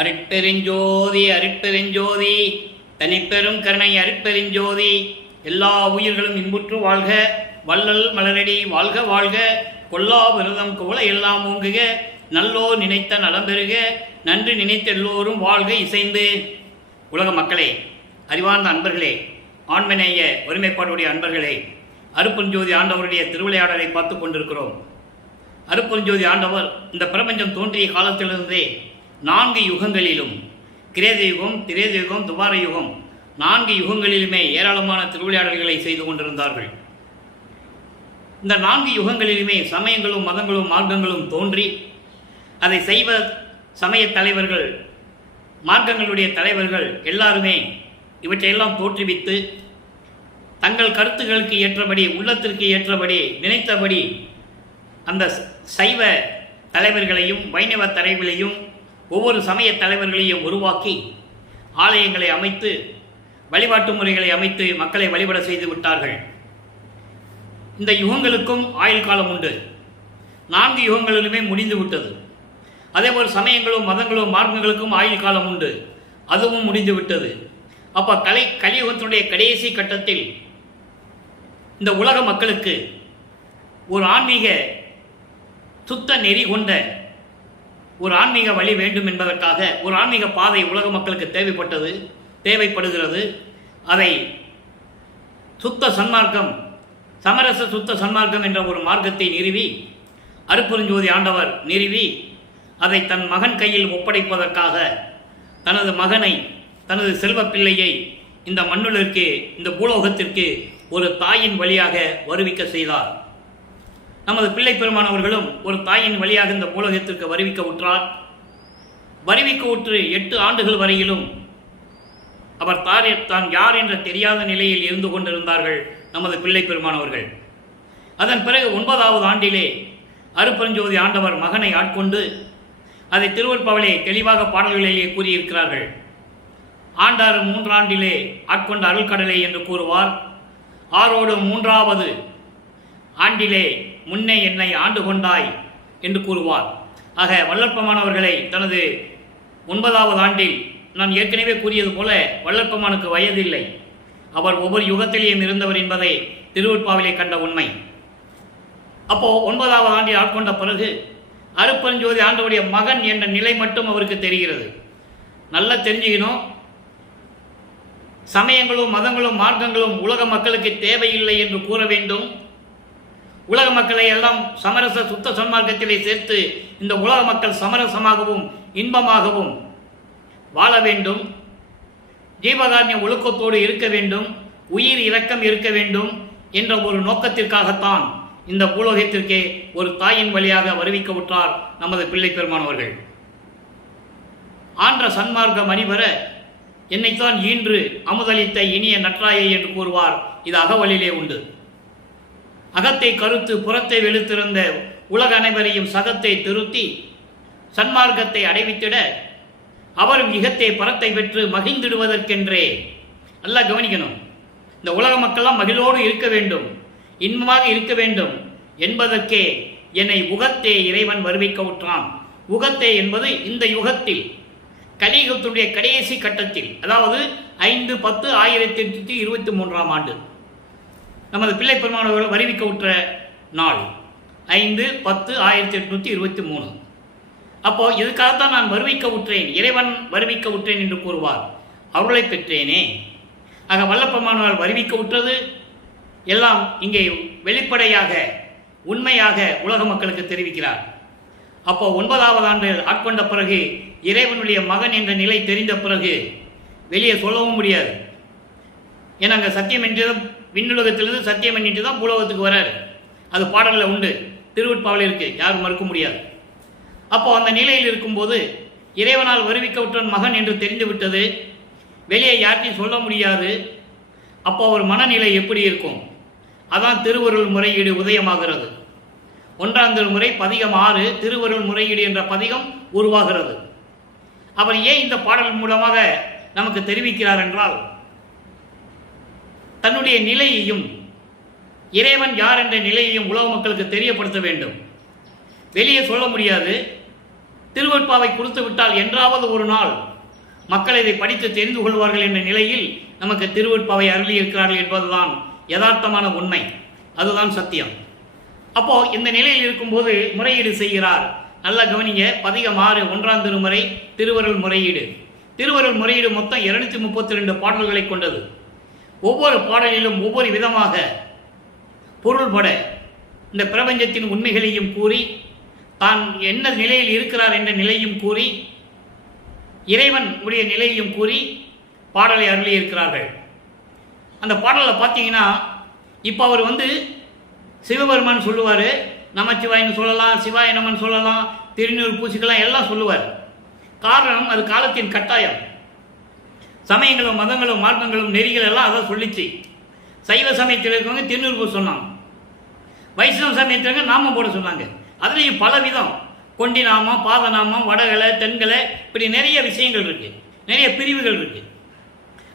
அருட்பெருஞ்சோதி அருட்பெருஞ்சோதி தனிப்பெரும் கருணை அருட்பெருஞ்சோதி. எல்லா உயிர்களும் இன்புற்று வாழ்க, வள்ளல் மலரடி வாழ்க வாழ்க. கொல்லா விரதம் கோல எல்லாம் ஓங்குக, நல்லோ நினைத்த நலம் பெறுக, நன்றி நினைத்த எல்லோரும் வாழ்க இசைந்து. உலக மக்களே, அறிவார்ந்த அன்பர்களே, ஆண்மநேய ஒருமைப்பாடுடைய அன்பர்களே, அருட்பெருஞ்சோதி ஆண்டவருடைய திருவிளையாடலை பார்த்து கொண்டிருக்கிறோம். அருட்பெருஞ்சோதி ஆண்டவர் இந்த பிரபஞ்சம் தோன்றிய காலத்திலிருந்தே 4 யுகங்களிலும், கிரேத யுகம், திரேத யுகம், துவார யுகம், 4 யுகங்களிலுமே ஏராளமான திருவிளையாடல்களை செய்து கொண்டிருந்தார்கள். இந்த 4 யுகங்களிலுமே சமயங்களும் மதங்களும் மார்க்கங்களும் தோன்றி அதை செய்வ சமய தலைவர்கள், மார்க்கங்களுடைய தலைவர்கள் எல்லாருமே இவற்றையெல்லாம் தோற்றுவித்து தங்கள் கருத்துக்களுக்கு ஏற்றபடி, உள்ளத்திற்கு ஏற்றபடி, நினைத்தபடி அந்த சைவ தலைவர்களையும் வைணவ தலைவர்களையும் ஒவ்வொரு சமய தலைவர்களையும் உருவாக்கி ஆலயங்களை அமைத்து வழிபாட்டு முறைகளை அமைத்து மக்களை வழிபட செய்து விட்டார்கள். இந்த யுகங்களுக்கும் ஆயுள் காலம் உண்டு. 4 யுகங்களிலுமே முடிந்து விட்டது. அதேபோல் சமயங்களும் மதங்களும் மார்க்கங்களுக்கும் ஆயுள் காலம் உண்டு, அதுவும் முடிந்து விட்டது. அப்போ கலியுகத்தினுடைய கடைசி கட்டத்தில் இந்த உலக மக்களுக்கு ஒரு ஆன்மீக சுத்த நெறி கொண்ட ஒரு ஆன்மீக வழி வேண்டும் என்பதற்காக ஒரு ஆன்மீக பாதை உலக மக்களுக்கு தேவைப்படுகிறது. அதை சுத்த சன்மார்க்கம், சமரச சுத்த சன்மார்க்கம் என்ற ஒரு மார்க்கத்தை நிறுவி அருட்பெருஞ்சோதி ஆண்டவர் நிறுவி அதை தன் மகன் கையில் ஒப்படைப்பதற்காக தனது மகனை, தனது செல்வ பிள்ளையை இந்த மண்ணுலகிற்கு, இந்த பூலோகத்திற்கு ஒரு தாயின் வழியாக வருவிக்க செய்தார். நமது பிள்ளை பெருமானவர்களும் ஒரு தாயின் வழியாக இந்த பூலகத்திற்கு வருவிக்க உற்றார். வருவிக்க உற்று 8 ஆண்டுகள் வரையிலும் அவர் தான் யார் என்ற தெரியாத நிலையில் இருந்து கொண்டிருந்தார்கள் நமது பிள்ளை பெருமானவர்கள். அதன் பிறகு 9வது ஆண்டிலே அருட்பெருஞ்சோதி ஆண்டவர் மகனை ஆட்கொண்டு அதை திருவருட்பாவிலே தெளிவாக பாடல்களிலே கூறியிருக்கிறார்கள். ஆண்டார் 3 ஆண்டிலே ஆட்கொண்ட அருள்கடலை என்று கூறுவார். ஆரோடு 3வது ஆண்டிலே முன்னே என்னை ஆண்டு கொண்டாய் என்று கூறுவார். ஆக வல்லற்பமானவர்களை தனது 9வது ஆண்டில், நான் ஏற்கனவே கூறியது போல வல்லற்பமானுக்கு வயதில்லை, அவர் ஒவ்வொரு யுகத்திலேயும் இருந்தவர் என்பதை திருவருட்பாவிலே கண்ட உண்மை. அப்போ 9வது ஆண்டில் ஆட்கொண்ட பிறகு அருட்பெருஞ்சோதி ஆண்டவருடைய மகன் என்ற நிலை மட்டும் அவருக்கு தெரிகிறது. நல்லா தெரிஞ்சுக்கணும், சமயங்களும் மதங்களும் மார்க்கங்களும் உலக மக்களுக்கு தேவையில்லை என்று கூற வேண்டும். உலக மக்களை எல்லாம் சமரச சுத்த சன்மார்க்கத்திலே சேர்த்து இந்த உலக மக்கள் சமரசமாகவும் இன்பமாகவும் வாழ வேண்டும், ஜீவகாருண்ய ஒழுக்கத்தோடு இருக்க வேண்டும், உயிர் இரக்கம் இருக்க வேண்டும் என்ற ஒரு நோக்கத்திற்காகத்தான் இந்த பூலோகத்திற்கே ஒரு தாயின் வழியாக வருவிக்க உற்றார் நமது பிள்ளை பெருமானவர்கள். ஆன்ற சன்மார்க்க மணிவர என்னைத்தான் ஈன்று அமுதளித்த இனிய நற்றாயை என்று கூறுவார். இது அகவலிலே உண்டு. அகத்தை கருத்து புறத்தை வெளுத்திருந்த உலக அனைவரையும் சகத்தை திருத்தி சன்மார்க்கத்தை அடைவித்திட அவரும் இகத்தை பரத்தை பெற்று மகிழ்ந்திடுவதற்கென்றே. நல்லா கவனிக்கணும், இந்த உலக மக்கள்லாம் மகிழோடு இருக்க வேண்டும், இன்பமாக இருக்க வேண்டும் என்பதற்கே என்னை உகத்தே இறைவன் வருவிக்க உற்றான். உகத்தே என்பது இந்த யுகத்தில் கலியுகத்துடைய கடைசி கட்டத்தில், அதாவது 5/10/1823 ஆண்டு நமது பிள்ளை பெருமானவர்கள் வருவிக்க உற்ற நாள் 5/10/1823. அப்போ இதுக்காகத்தான் நான் வருவிக்க உற்றேன், இறைவன் வருவிக்க உற்றேன் என்று கூறுவார். அவர்களை பெற்றேனே. ஆக வல்லப்பெருமானவர் வருவிக்க உற்றது எல்லாம் இங்கே வெளிப்படையாக உண்மையாக உலக மக்களுக்கு தெரிவிக்கிறார். அப்போ 9வது ஆண்டு ஆட்கொண்ட பிறகு இறைவனுடைய மகன் என்ற நிலை தெரிந்த பிறகு வெளியே சொல்லவும் முடியாது. ஏன்னா அங்கே சத்தியம் என்று விண்ணுலகத்திலிருந்து சத்தியம் பண்ணிட்டு தான் பூலோகத்துக்கு வராரு. அது பாடலில் உண்டு, திருவருட்பாவில் இருக்கு, யாரும் மறுக்க முடியாது. அப்போ அந்த நிலையில் இருக்கும்போது இறைவனால் வருவிக்கப்பட்ட மகன் என்று தெரிந்து விட்டது, வெளியே யார்கிட்டையும் சொல்ல முடியாது. அப்போ அவர் மனநிலை எப்படி இருக்கும்? அதான் திருவருள் முறையீடு உதயமாகிறது. 1ஆம் திருமுறை பதிகம் 6 திருவருள் முறையீடு என்ற பதிகம் உருவாகிறது. அவர் ஏன் இந்த பாடல் மூலமாக நமக்கு தெரிவிக்கிறார் என்றால், தன்னுடைய நிலையையும் இறைவன் யார் என்ற நிலையையும் உலக மக்களுக்கு தெரியப்படுத்த வேண்டும். வெளியே சொல்ல முடியாது. திருவெட்பாவை கொடுத்து விட்டால் என்றாவது ஒரு நாள் மக்கள் இதை படித்து தெரிந்து கொள்வார்கள் என்ற நிலையில் நமக்கு திருவெட்பாவை அருளி இருக்கிறார்கள் என்பதுதான் யதார்த்தமான உண்மை, அதுதான் சத்தியம். அப்போ இந்த நிலையில் இருக்கும்போது முறையீடு செய்கிறார். நல்லா கவனிங்க. பதிகம் 6 1ஆம் திருமுறை திருவருள் முறையீடு. திருவருள் முறையீடு மொத்தம் 232 பாடல்களை கொண்டது. ஒவ்வொரு பாடலிலும் ஒவ்வொரு விதமாக பொருள்பட இந்த பிரபஞ்சத்தின் உண்மைகளையும் கூறி, தான் என்ன நிலையில் இருக்கிறார் என்ற நிலையும் கூறி, இறைவன் உடைய நிலையும் கூறி பாடலை அருளி இருக்கிறார்கள். அந்த பாடலில் பார்த்தீங்கன்னா, இப்போ அவர் சிவபெருமான் சொல்லுவார், நமச்சிவாயின்னு சொல்லலாம், சிவாய நமன் சொல்லலாம், திருநூறு பூசிக்கலாம், எல்லாம் சொல்லுவார். காரணம், அது காலத்தின் கட்டாயம். சமயங்களும் மதங்களும் மார்க்கங்களும் நெறிகள் எல்லாம் அதை சொல்லிச்சு. சைவ சமயத்தில் இருக்கவங்க திருநூறு பூச சொன்னாங்க, வைஷ்ணவ சமயத்தில் நாமம் போட சொன்னாங்க. அதுலேயும் பல விதம், கொண்டி நாமம், பாத நாமம், வடகலை, தென்கலை, இப்படி நிறைய விஷயங்கள் இருக்குது, நிறைய பிரிவுகள் இருக்குது.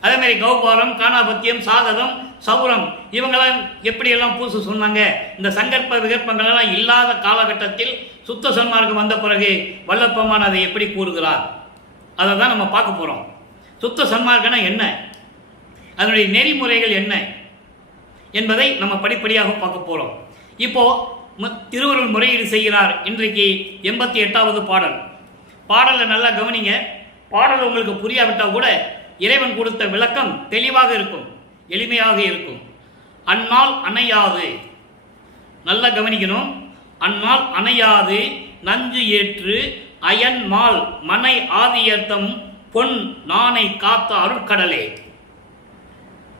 அதேமாதிரி கௌபாரம், காணாபத்தியம், சாகதம், சௌரம், இவங்களாம் எப்படியெல்லாம் பூச சொன்னாங்க. இந்த சங்கற்ப விகற்பங்களெல்லாம் இல்லாத காலகட்டத்தில் சுத்த சன்மார்க்கம் வந்த பிறகு வல்லப்பெருமான் அதை எப்படி கூறுகிறார், அதை தான் நம்ம பார்க்க போகிறோம். சுத்த சன்மார்க்கம்னா என்ன, அதனுடைய நெறிமுறைகள் என்ன என்பதை நம்ம படிப்படியாக பார்க்க போகிறோம். இப்போது திருவருள் முறையீடு செய்கிறார். இன்றைக்கு 88வது பாடல். பாடலை நல்லா கவனிங்க. பாடல் உங்களுக்கு புரியாவிட்டால் கூட இறைவன் கொடுத்த விளக்கம் தெளிவாக இருக்கும், எளிமையாக இருக்கும். அந்நாள் அணையாது, நல்லா கவனிக்கணும். அந்நாள் அணையாது நஞ்சு ஏற்று அயன் மால் மனை ஆதியர்த்தம் பொன் நானை காத்த அருட்கடலே,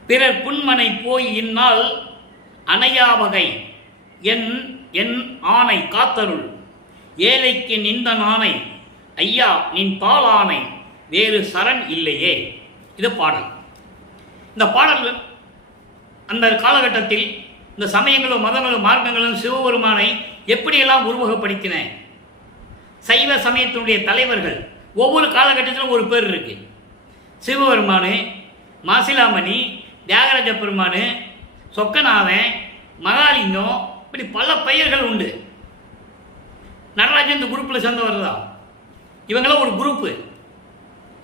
பிறர் புன்மனை போய் இந்நாள் அணையாவகை என் என் ஆணை காத்தருள், ஏழைக்கு நின்ற நாணை ஐயா நின் பால் ஆணை வேறு சரண் இல்லையே. இது பாடல். இந்த பாடல் அந்த காலகட்டத்தில் இந்த சமயங்களும் மதங்களும் மார்க்கங்களும் சிவபெருமானை எப்படியெல்லாம் உருவகப்படுத்தின. சைவ சமயத்தினுடைய தலைவர்கள் ஒவ்வொரு காலகட்டத்திலும் ஒரு பேர் இருக்கு. சிவபெருமானு, மாசிலாமணி, தியாகராஜ பெருமானு, சொக்கநாதன், மகாலிங்கம், இப்படி பல பெயர்கள் உண்டு. நடராஜன் இந்த குரூப்பில் சேர்ந்தவர் தான். இவங்களாம் ஒரு குரூப்பு.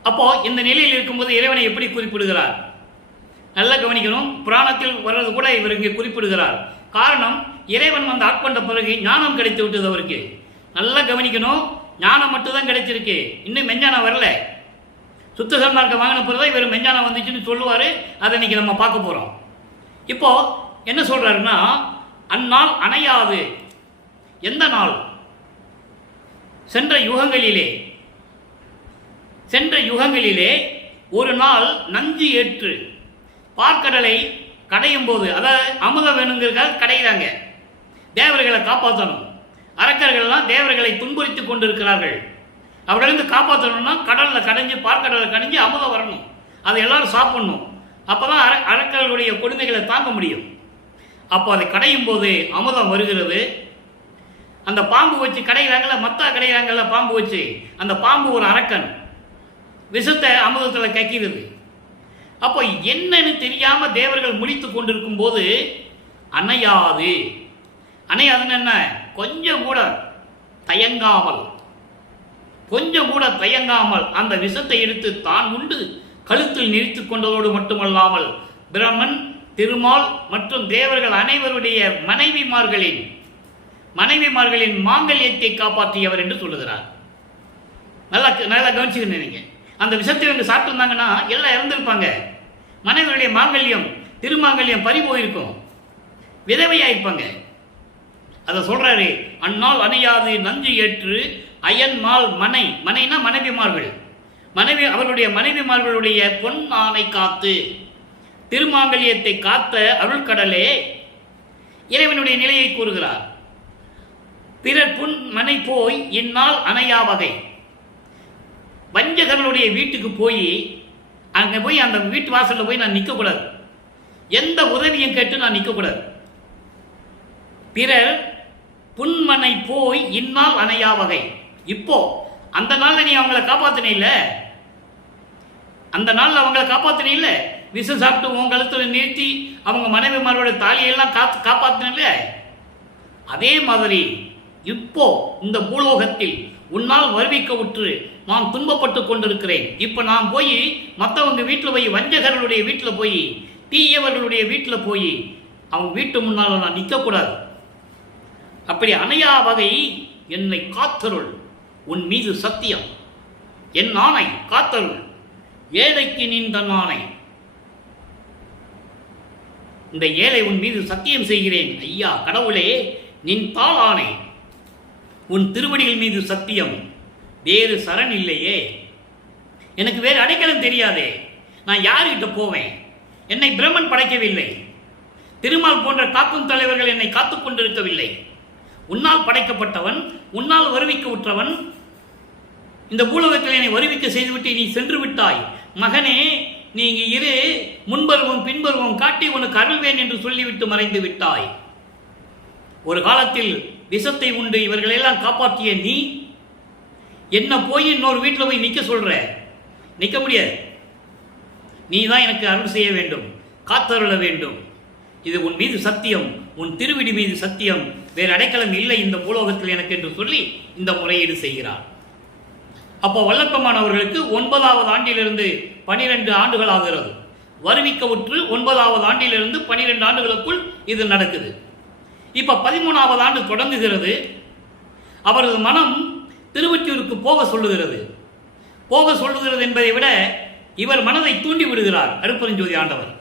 அப்போ இந்த நிலையில் இருக்கும்போது இறைவனை எப்படி குறிப்பிடுகிறார், நல்லா கவனிக்கணும். புராணத்தில் வர்றது கூட இவர் இங்கே குறிப்பிடுகிறார். காரணம், இறைவன் ஆட்கொண்ட பிறகு ஞானம் கிடைத்து விட்டது அவருக்கு. நல்லா கவனிக்கணும். ஞானம் மட்டும்தான் கிடைச்சிருக்கு, இன்னும் மெஞ்ஞானம் வரல. சுத்த சன்மார்க்கம் வாங்கின பிறகு இவர் மெஞ்ஞானம் வந்துச்சுன்னு சொல்லுவார். அதை இன்னைக்கு நம்ம பார்க்க போகிறோம். இப்போ என்ன சொல்றாருன்னா, அந்நாள் அணையாது. எந்த நாள்? சென்ற யுகங்களிலே ஒரு நாள் நஞ்சு ஏற்று பார்க்கடலை கடையும் போது, அதாவது அமுதம் வேணுங்கிறதுக்காக கடையிறாங்க. தேவர்களை காப்பாற்றணும். அரக்கர்கள்லாம் தேவர்களை துன்புறுத்தி கொண்டிருக்கிறார்கள். அவர்களிருந்து காப்பாற்றணும்னா கடலில் கடைஞ்சி, பார்க்கடலில் கடைஞ்சி அமுதம் வரணும், அதை எல்லாரும் சாப்பிடணும். அப்போ தான் அரக்கர்களுடைய கொடுமைகளை தாங்க முடியும். அப்போ அதை கடையும் போது அமுதம் வருகிறது. அந்த பாம்பு வச்சு கடைகிறாங்கல்ல, மத்தா கடைகிறாங்கல்ல பாம்பு வச்சு, அந்த பாம்பு ஒரு அரக்கன் விஷத்தை அமுதத்தில் கக்கிறது. அப்போ என்னன்னு தெரியாம தேவர்கள் முழித்து கொண்டிருக்கும் போது அணையாதுன்னு என்ன, கொஞ்சம் கூட தயங்காமல் அந்த விஷத்தை எடுத்து தான் உண்டு கழுத்தில் நிறுத்தி கொண்டதோடு மட்டுமல்லாமல் பிரம்மன், திருமால் மற்றும் தேவர்கள் அனைவருடைய மனைவிமார்களின் மாங்கல்யத்தை காப்பாற்றியவர் என்று சொல்லுகிறார். நல்லா கவனிச்சுக்கணும். நீங்க அந்த விஷத்தை இவங்க சாப்பிட்டுருந்தாங்கன்னா எல்லாம் இறந்துருப்பாங்க. மனைவியுடைய மாங்கல்யம், திருமாங்கல்யம் பறி போயிருக்கும், விதவையாயிருப்பாங்க. அதை சொல்றாரு. அந்நாள் அணையாது நஞ்சு ஏற்று அயன் மால் மனைனா மனைவிமார்கள், அவர்களுடைய மனைவிமார்களுடைய பொன் ஆணை காத்து, திருமாங்கல்யத்தை காத்த அருள்கடலே, இறைவனுடைய நிலையை கூறுகிறார். பிறர் புன் மனை போய் இந்நாள் அணையா வகை. வஞ்சகர்களுடைய வீட்டுக்கு போய் அங்கே போய் அந்த வீட்டு வாசலில் போய் நான் நிற்கக்கூடாது, எந்த உதவியும் கேட்டு நான் நிற்கக்கூடாது. பிறர் புன்மனை போய் இந்நாள் அணையா வகை. இப்போ அந்த நாளில் நீ அவங்கள காப்பாற்றின இல்லை, அந்த நாளில் அவங்கள காப்பாற்றின இல்லை, விஷம் சாப்பிட்டு உன் கழுத்தில் நிறுத்தி அவங்க மனைவிமாரோட தாலியெல்லாம் காப்பாற்றின இல்லை. அதே மாதிரி இப்போ இந்த பூலோகத்தில் உன்னால் வருவிக்க உற்று நான் துன்பப்பட்டு கொண்டிருக்கிறேன். இப்போ நான் போய் மற்றவங்க வீட்டில் போய், வஞ்சகர்களுடைய வீட்டில் போய், தீயவர்களுடைய வீட்டில் போய் அவங்க வீட்டு முன்னால் நான் நிற்கக்கூடாது. அப்படி அணையா வகை என்னை காத்தருள், உன் மீது சத்தியம், என் ஆணை காத்தருள், ஏழைக்கு நின் தன் ஆணை. இந்த ஏழை உன் மீது சத்தியம் செய்கிறேன் ஐயா கடவுளே, நின் தாள் ஆணை, உன் திருவடிகள் மீது சத்தியம், வேறு சரண் இல்லையே, எனக்கு வேறு அடைக்கலம் தெரியாதே, நான் யார்கிட்ட போவேன்? என்னை பிரம்மன் படைக்கவில்லை, திருமால் போன்ற காக்கும் தலைவர்கள் என்னை காத்துக் கொண்டிருக்கவில்லை. உன்னால் படைக்கப்பட்டவன், உன்னால் வருவிக்க உற்றவன், இந்த பூலோகத்தில் என்னை வருவிக்க செய்துவிட்டு நீ சென்று விட்டாய். மகனே, நீ இங்கு இரு, முன்பருவம் பின்பருவம் காட்டி உனக்கு அருள்வேன் என்று சொல்லிவிட்டு மறைந்து விட்டாய். ஒரு காலத்தில் விஷத்தை உண்டு இவர்களெல்லாம் காப்பாற்றிய நீ என்ன போய் இன்னொரு வீட்டில் போய் நிற்க சொல்ற? நிற்க முடியாது. நீ தான் எனக்கு அருள் செய்ய வேண்டும், காத்தருள வேண்டும். இது உன் மீது சத்தியம், உன் திருவிடி மீது சத்தியம், வேறு அடைக்கலம் இல்லை இந்த பூலோகத்தில் எனக்கு என்று சொல்லி இந்த முறையீடு செய்கிறார். அப்போ வல்லப்பமானவர்களுக்கு 9வது ஆண்டிலிருந்து 12 ஆண்டுகள் ஆகிறது. வருவிக்க உற்று 9வது ஆண்டிலிருந்து 12 ஆண்டுகளுக்குள் இது நடக்குது. இப்போ 13வது ஆண்டு தொடங்குகிறது. அவரது மனம் திருவொற்றியூருக்கு போக சொல்லுகிறது. போக சொல்லுகிறது என்பதை விட இவர் மனதை தூண்டி விடுகிறார் அருட்பெருஞ்சோதி ஆண்டவர்.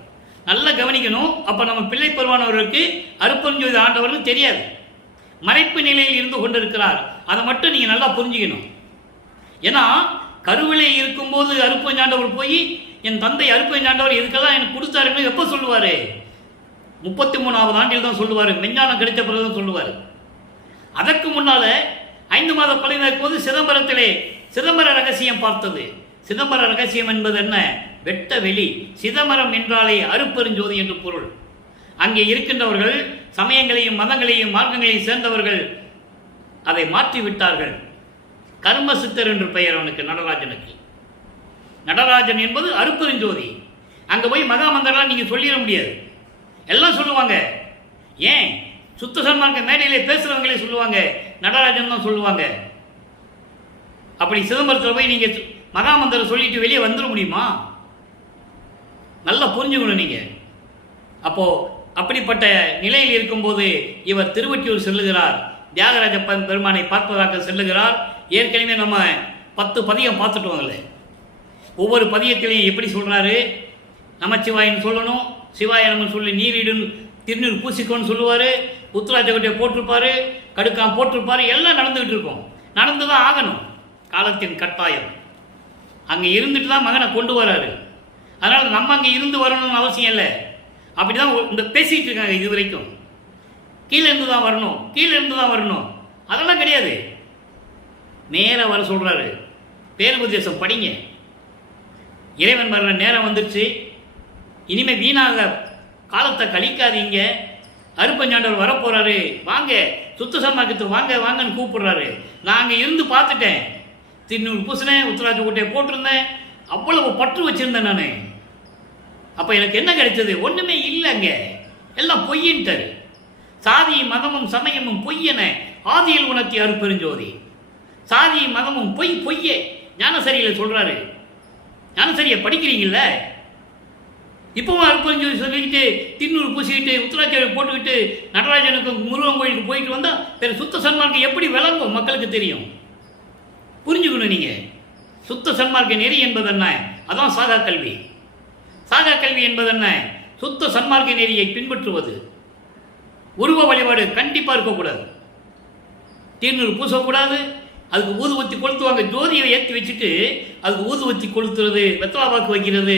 நல்லா கவனிக்கணும். அப்போ நம்ம பிள்ளை பருவானவர்களுக்கு அருட்பெருஞ்சோதி ஆண்டவர்னு தெரியாது, மறைப்பு நிலையில் இருந்து கொண்டிருக்கிறார். அதை மட்டும் நீங்கள் நல்லா புரிஞ்சுக்கணும். ஏன்னா கருவிலே இருக்கும்போது அருட்பெருஞ்சாண்டவர் போய் என் தந்தை அருட்பெருஞ்சாண்டவர் இதுக்கெல்லாம் எனக்கு கொடுத்தாருன்னு எப்போ சொல்லுவார்? 33வது ஆண்டில் தான் சொல்லுவார். மெஞ்ஞானம் கிடைச்ச பிறகு தான் சொல்லுவார். அதற்கு முன்னால 5 மாத பள்ளியில் இருக்கும்போது சிதம்பரத்திலே சிதம்பர ரகசியம் பார்த்தது. சிதம்பர ரகசியம் என்பது என்ன? வெட்ட வெளி. சிதம்பரம் என்றாலே அருட்பெருஞ்சோதி என்று பொருள். அங்கே இருக்கின்றவர்கள் சமயங்களையும் மதங்களையும் மார்க்கங்களையும் சேர்ந்தவர்கள் அதை மாற்றிவிட்டார்கள். கர்ம சித்தர் என்று பெயர் அவனுக்கு, நடராஜனுக்கு. நடராஜன் என்பது அருட்பெருஞ்சோதி. அங்கே போய் மகாமந்திரம்லாம் நீங்கள் சொல்லிட முடியாது. எல்லாம் சொல்லுவாங்க. ஏன்? சுத்த சன்மார்க்க மேடையிலே பேசுகிறவங்களே சொல்லுவாங்க, நடராஜன் தான் சொல்லுவாங்க. அப்படி சிதம்பரத்தில் போய் நீங்கள் மகாமந்திரம் சொல்லிட்டு வெளியே வந்துட முடியுமா? நல்லா புரிஞ்சுக்கணும் நீங்கள். அப்போது அப்படிப்பட்ட நிலையில் இருக்கும்போது இவர் திருவொற்றியூர் செல்லுகிறார். தியாகராஜ பெருமானை பார்ப்பதாக செல்லுகிறார். ஏற்கனவே நம்ம 10 பதியம் பார்த்துட்டோங்களே. ஒவ்வொரு பதியத்திலையும் எப்படி சொல்கிறாரு? நமச்சிவாயின்னு சொல்லணும், சிவாய நம்ம சொல்லி நீரிடும் திருநீர் பூசிக்கோன்னு சொல்லுவார், உத்தராஜகட்டையை போட்டிருப்பார், கடுக்கான் போட்டிருப்பார். எல்லாம் நடந்துகிட்டு இருக்கும். நடந்து தான் ஆகணும், காலத்தின் கட்டாயம். அங்கே இருந்துட்டு தான் மகனை கொண்டு வராரு. அதனால் நம்ம அங்கே இருந்து வரணும்னு அவசியம் இல்லை. அப்படி தான் இந்த பேசிகிட்டு இருக்காங்க இது வரைக்கும். கீழே இருந்து தான் வரணும், கீழே இருந்து தான் வரணும், அதெல்லாம் கிடையாது. நேராக வர சொல்கிறாரு. பேருபதேசம் படிங்க. இறைவன் வர்ற நேரம் வந்துருச்சு, இனிமேல் வீணாக காலத்தை கழிக்காதீங்க. அருட்பெருஞ்சாண்டவர் வரப்போகிறாரு, வாங்க சுத்த சன்மார்க்கத்துக்கு வாங்க வாங்கன்னு கூப்பிடுறாரு. நான் அங்கே இருந்து பார்த்துட்டேன். திருநூறு பூசினேன், உத்தராஜ கோட்டையை போட்டிருந்தேன், அவ்வளவு பற்று வச்சுருந்தேன் நான். அப்போ எனக்கு என்ன கிடைச்சது? ஒன்றுமே இல்லைங்க, எல்லாம் பொய்யின்ட்டார். சாதி மதமும் சமயமும் பொய்யென ஆதியில் உணர்த்திய அருட்பெருஞ்சோதி. சாதி மதமும் பொய், பொய்யே. ஞானசரியில் சொல்கிறாரு. ஞானசரியை படிக்கிறீங்கள? இப்போவும் அருட்பெருஞ்சோதி சொல்லிக்கிட்டு திருநூறு பூசிக்கிட்டு உத்தராஜரை போட்டுக்கிட்டு நடராஜனுக்கு முருகன் கோயிலுக்கு போயிட்டு வந்தால் வேறு சுத்த சன்மார்க்கம் எப்படி விளங்கும்? மக்களுக்கு தெரியும். புரிஞ்சுக்கணும் நீங்கள். சுத்த சன்மார்க்க நெறி என்பது என்ன? அதான் சாகா கல்வி. சாகா கல்வி என்பது என்ன? சுத்த சன்மார்க்க நெறியை பின்பற்றுவது. உருவ வழிபாடு கண்டிப்பாக இருக்கக்கூடாது. திருநூறு பூசக்கூடாது. அதுக்கு ஊதுவத்தி கொளுத்துவாங்க. ஜோதியை ஏற்றி வச்சுட்டு அதுக்கு ஊதுவத்தி கொளுத்துறது, வெத்தலாபாக்கு வைக்கிறது,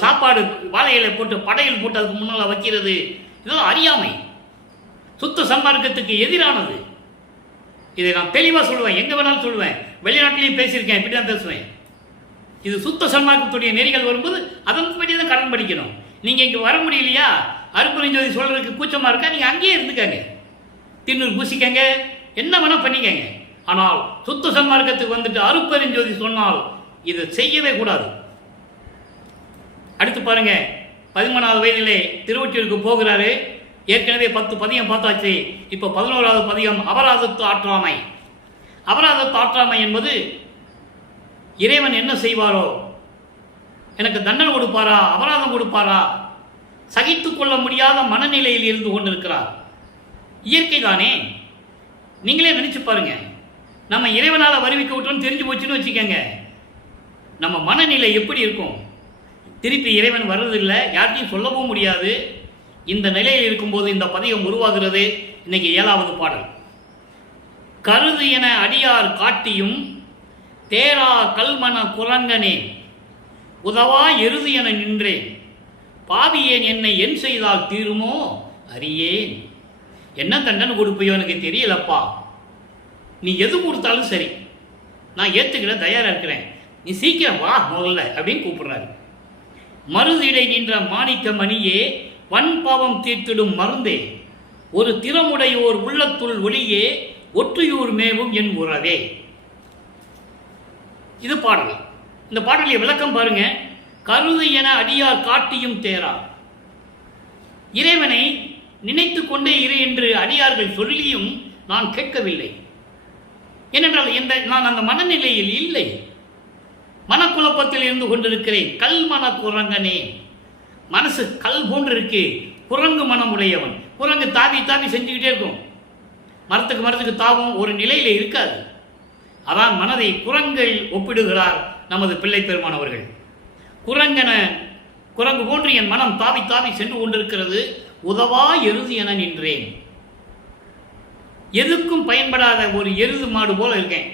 சாப்பாடு வாழையில போட்டு படையில் போட்டு அதுக்கு முன்னால் வைக்கிறது, இதெல்லாம் அறியாமை, சுத்த சன்மார்க்கத்துக்கு எதிரானது. இதை நான் தெளிவாக சொல்லுவேன், எங்கே வேணாலும் சொல்லுவேன். வெளிநாட்டிலையும் பேசியிருக்கேன், இப்படி தான் பேசுவேன். இது சுத்த சன்மார்க்கத்துடைய நெறிகள் வரும்போது அதன்படி தான் கடன் படிக்கணும். நீங்கள் இங்கே வர முடியலையா? அருட்பெருஞ்சோதி சொல்கிறதுக்கு கூச்சமாக இருக்கா? நீங்கள் அங்கேயே இருந்துக்கங்க, திருநூறு பூசிக்கங்க, என்ன வேணால் பண்ணிக்கங்க. ஆனால் சுத்த சன்மார்க்கத்துக்கு வந்துட்டு அருட்பெருஞ்சோதி சொன்னால் இதை செய்யவே கூடாது. அடுத்து பாருங்க, 13வது வயதிலே திருவொற்றியூருக்கு போகிறாரு. ஏற்கனவே 10 பதியம் பார்த்தாச்சு. இப்போ 11வது பதியம் அபராதத்து ஆற்றாமை. அபராதத்தை ஆற்றாமை என்பது இறைவன் என்ன செய்வாரோ, எனக்கு தண்டனை கொடுப்பாரா, அபராதம் கொடுப்பாரா, சகித்து கொள்ள முடியாத மனநிலையில் இருந்து கொண்டிருக்கிறார். இயற்கை தானே. நீங்களே நினைச்சு பாருங்க, நம்ம இறைவனால் வருவிக்க விட்டோம்னு தெரிஞ்சு போச்சுன்னு வச்சுக்கோங்க, நம்ம மனநிலை எப்படி இருக்கும்? திருப்பி இறைவன் வர்றதில்லை, யார்கிட்டையும் சொல்லவும் முடியாது. இந்த நிலையில் இருக்கும்போது இந்த பதிகம் உருவாகிறது. இன்னைக்கு 7வது பாடல். கருது என அடியார் காட்டியும் தேரா கல்மன குரங்கனே, உதவா எருது என நின்றேன், பாவியேன் என்னை என் செய்தால் தீருமோ அறியேன். என்ன தண்டனை கொடுப்பையோ எனக்கு தெரியலப்பா, நீ எது கொடுத்தாலும் சரி நான் ஏற்றுக்கிற தயாராக இருக்கிறேன், நீ சீக்கிரம் வா முதல்ல அப்படின்னு கூப்பிடுறாரு. மருதிடை நின்ற மாணிக்க மணியே, வன் பாவம் தீர்த்திடும் மருந்தே, ஒரு திறமுடையோர் உள்ளத்துள் ஒளியே, ஒற்றியூர் மேவும் என் உறவே. இது பாடல். இந்த பாடலிய விளக்கம் பாருங்க. கருது என அடியார் காட்டியும் தேரா, இறைவனை நினைத்து கொண்டே இரு என்று அடியார்கள் சொல்லியும் நான் கேட்கவில்லை. ஏனென்றால் நான் அந்த மனநிலையில் இல்லை, மனக்குழப்பத்தில் இருந்து கொண்டிருக்கிறேன். கல் மன குரங்கனே, மனசு கல் போன்று இருக்கு, குரங்கு மனம் உடையவன். குரங்கு தாவி தாவி செஞ்சுக்கிட்டே இருக்கும், மரத்துக்கு தாவும் ஒரு நிலையில இருக்காது. அதான் மனதை குரங்கில் ஒப்பிடுகிறார் நமது பிள்ளை பெருமான் அவர்கள். குரங்கு போன்று என் மனம் தாவி தாவி சென்று கொண்டிருக்கிறது, உதவா எருது என நின்றேன். எதுக்கும் பயன்படாத ஒரு எருது மாடு போல இருக்கேன்,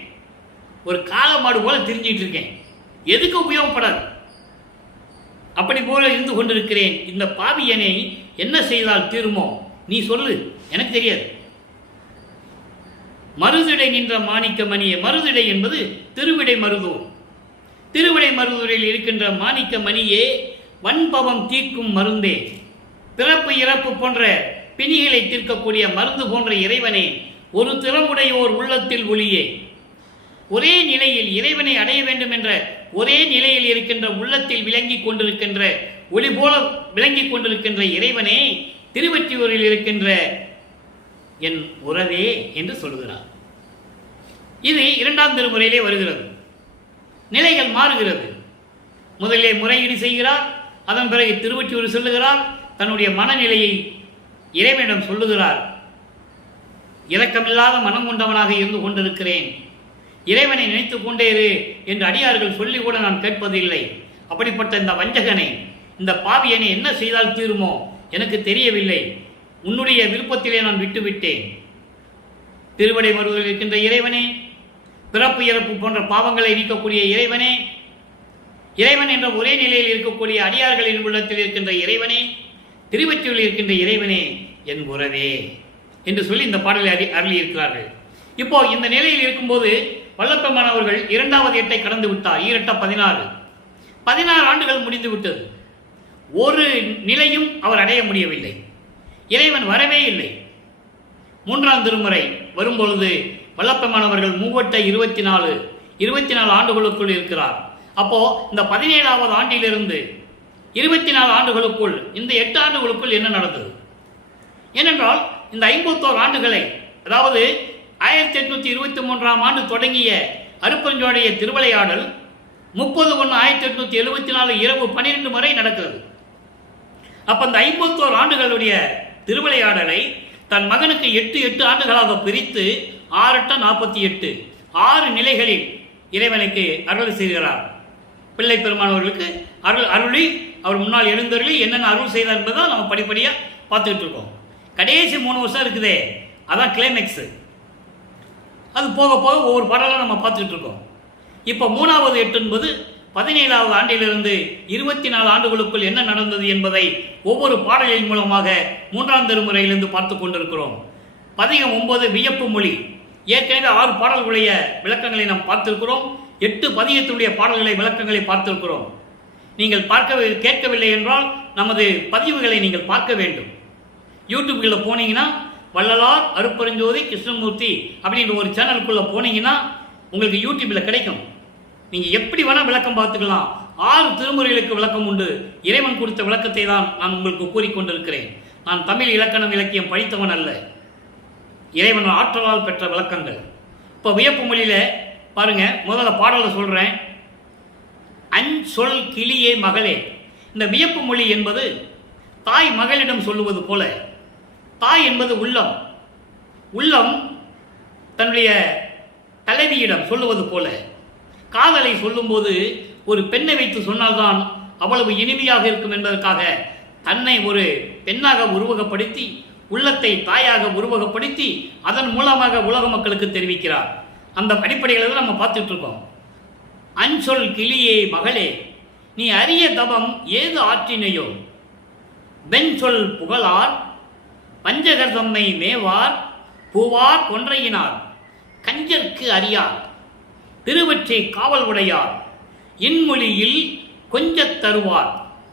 ஒரு காளை மாடு போல திரிஞ்சிட்டு இருக்கேன், எதுக்கு உபயோகப்படாது, அப்படி போல இருந்து கொண்டிருக்கிறேன். இந்த பாவியனை என்ன செய்தால் தீருமோ நீ சொல்லு, எனக்கு தெரியாது. மருதிடை நின்ற மாணிக்க மணியே, மருதிடை என்பது திருவிடை மருதூர். திருவிடை மருதூரில் இருக்கின்ற மாணிக்க மணியே, வன்பவம் தீர்க்கும் மருந்தே, பிறப்பு இறப்பு போன்ற பிணிகளை தீர்க்கக்கூடிய மருந்து போன்ற இறைவனே, ஒரு திறமுடையோர் உள்ளத்தில் ஒளியே. ஒரே நிலையில் இறைவனை அடைய வேண்டும் என்ற ஒரே நிலையில் இருக்கின்ற உள்ளத்தில் விளங்கி கொண்டிருக்கின்ற ஒளி போல விளங்கி கொண்டிருக்கின்ற இறைவனே, திருவொற்றியூரில் இருக்கின்ற என் உறவே என்று சொல்கிறார். இது 2ஆம் திருமுறையிலே வருகிறது. நிலைகள் மாறுகிறது. முதலிலே முறையீடு செய்கிறார், அதன் பிறகு திருவொற்றியூர் சொல்லுகிறார், தன்னுடைய மனநிலையை இறைவனிடம் சொல்லுகிறார். இரக்கமில்லாத மனம் கொண்டவனாக இருந்து கொண்டிருக்கிறேன், இறைவனை நினைத்துக் கொண்டே இரு என்று அடியார்கள் சொல்லி கூட நான் கேட்பதில்லை. அப்படிப்பட்ட இந்த வஞ்சகனை, இந்த பாவியனை என்ன செய்தால் தீருமோ எனக்கு தெரியவில்லை, உன்னுடைய விருப்பத்திலே நான் விட்டுவிட்டேன். திருவடை மருதில் இருக்கின்ற இறைவனே, பிறப்பு இறப்பு போன்ற பாவங்களை நீக்கக்கூடிய இறைவனே, இறைவன் என்ற ஒரே நிலையில் இருக்கக்கூடிய அடியார்களின் உள்ளத்தில் இருக்கின்ற இறைவனே, திருவொற்றியூரில் இருக்கின்ற இறைவனே என் உறவே என்று சொல்லி இந்த பாடலை அருளி இருக்கிறார்கள். இப்போ இந்த நிலையில் இருக்கும்போது வல்லபெருமான் அவர்கள் 2வது எட்டை கடந்து விட்டார். 16 ஆண்டுகள் முடிந்து விட்டது. ஒரு நிலையும் அவர் அடைய முடியவில்லை, இறைவன் வரவே இல்லை. 3ஆம் திருமுறை வரும்பொழுது வல்லபெருமான் அவர்கள் மூவட்டை 24 ஆண்டுகளுக்குள் இருக்கிறார். அப்போ இந்த 17வது ஆண்டிலிருந்து 24 ஆண்டுகளுக்குள், இந்த 8 ஆண்டுகளுக்குள் என்ன நடந்தது? ஏனென்றால் இந்த 51 ஆண்டுகளை, அதாவது 1823ஆம் ஆண்டு தொடங்கிய அருப்பெருஞ்சோடைய திருவிளையாடல் 30/1/1874 இரவு 12 முறை நடக்கிறது. அப்ப அந்த 51 ஆண்டுகளுடைய திருவிளையாடலை தன் மகனுக்கு 8 ஆண்டுகளாக பிரித்து 6×8 6 நிலைகளில் இறைவனுக்கு அருள் செய்கிறார். பிள்ளை பெருமானவர்களுக்கு அருளி அவர் முன்னால் எழுந்தருளி என்னென்ன அருள் செய்தார் என்பதை நம்ம படிப்படியாக பார்த்துக்கிட்டு இருக்கோம். கடைசி 3 வருஷம் இருக்குதே, அதான் கிளைமேக்ஸு. அது போக போக ஒவ்வொரு பாடலாக நம்ம பார்த்துக்கிட்டு இருக்கோம். இப்போ 3வது எட்டு என்பது 17வது ஆண்டிலிருந்து 24 ஆண்டுகளுக்குள் என்ன நடந்தது என்பதை ஒவ்வொரு பாடலின் மூலமாக 3ஆம் திருமுறையிலிருந்து பார்த்து கொண்டிருக்கிறோம். பதிகம் 9 வியப்பு மொழி. ஏற்கனவே 6 பாடல்களுடைய விளக்கங்களை நாம் பார்த்திருக்கிறோம். 8 பதிகத்தினுடைய பாடல்களை விளக்கங்களை பார்த்திருக்கிறோம். நீங்கள் கேட்கவில்லை என்றால் நமது பதிவுகளை நீங்கள் பார்க்க வேண்டும். யூடியூப்களில் போனீங்கன்னா வள்ளலார் அருப்பெருஞ்சோதி கிருஷ்ணமூர்த்தி அப்படின்ற ஒரு சேனலுக்குள்ளே போனீங்கன்னா உங்களுக்கு யூடியூப்பில் கிடைக்கும். நீங்கள் எப்படி வேணால் விளக்கம் பார்த்துக்கலாம். 6 திருமுறைகளுக்கு விளக்கம் உண்டு. இறைவன் கொடுத்த விளக்கத்தை தான் நான் உங்களுக்கு கூறிக்கொண்டிருக்கிறேன். நான் தமிழ் இலக்கணம் இலக்கியம் படித்தவன் அல்ல. இறைவன் ஆற்றலால் பெற்ற விளக்கங்கள். இப்போ வியப்பு மொழியில் பாருங்க, முதல்ல பாடலை சொல்கிறேன். சொல் கிளியே மகளே. இந்த வியப்பு மொழி என்பது தாய் மகளிடம் சொல்லுவது போல, தாய் என்பது உள்ளம், உள்ளம் தன்னுடைய தலைவியிடம் சொல்லுவது போல, காதலை சொல்லும்போது ஒரு பெண்ணை வைத்து சொன்னால்தான் அவ்வளவு இனிமையாக இருக்கும் என்பதற்காக தன்னை ஒரு பெண்ணாக உருவகப்படுத்தி, உள்ளத்தை தாயாக உருவகப்படுத்தி அதன் மூலமாக உலக மக்களுக்கு தெரிவிக்கிறார். அந்த அடிப்படையில் தான் நம்ம பார்த்துட்டு இருக்கோம். அஞ்சொல் கிளியே மகளே, நீ அரிய தவம் ஏது ஆற்றினையோ, வெஞ்சொல் புகழார் பஞ்சகர் தம்மை மேவார் பூவார் கொன்றையினார் கஞ்சற்கு அறியார் திருவற்றை காவல் உடையார் இன்மொழியில் கொஞ்சத் தருவார்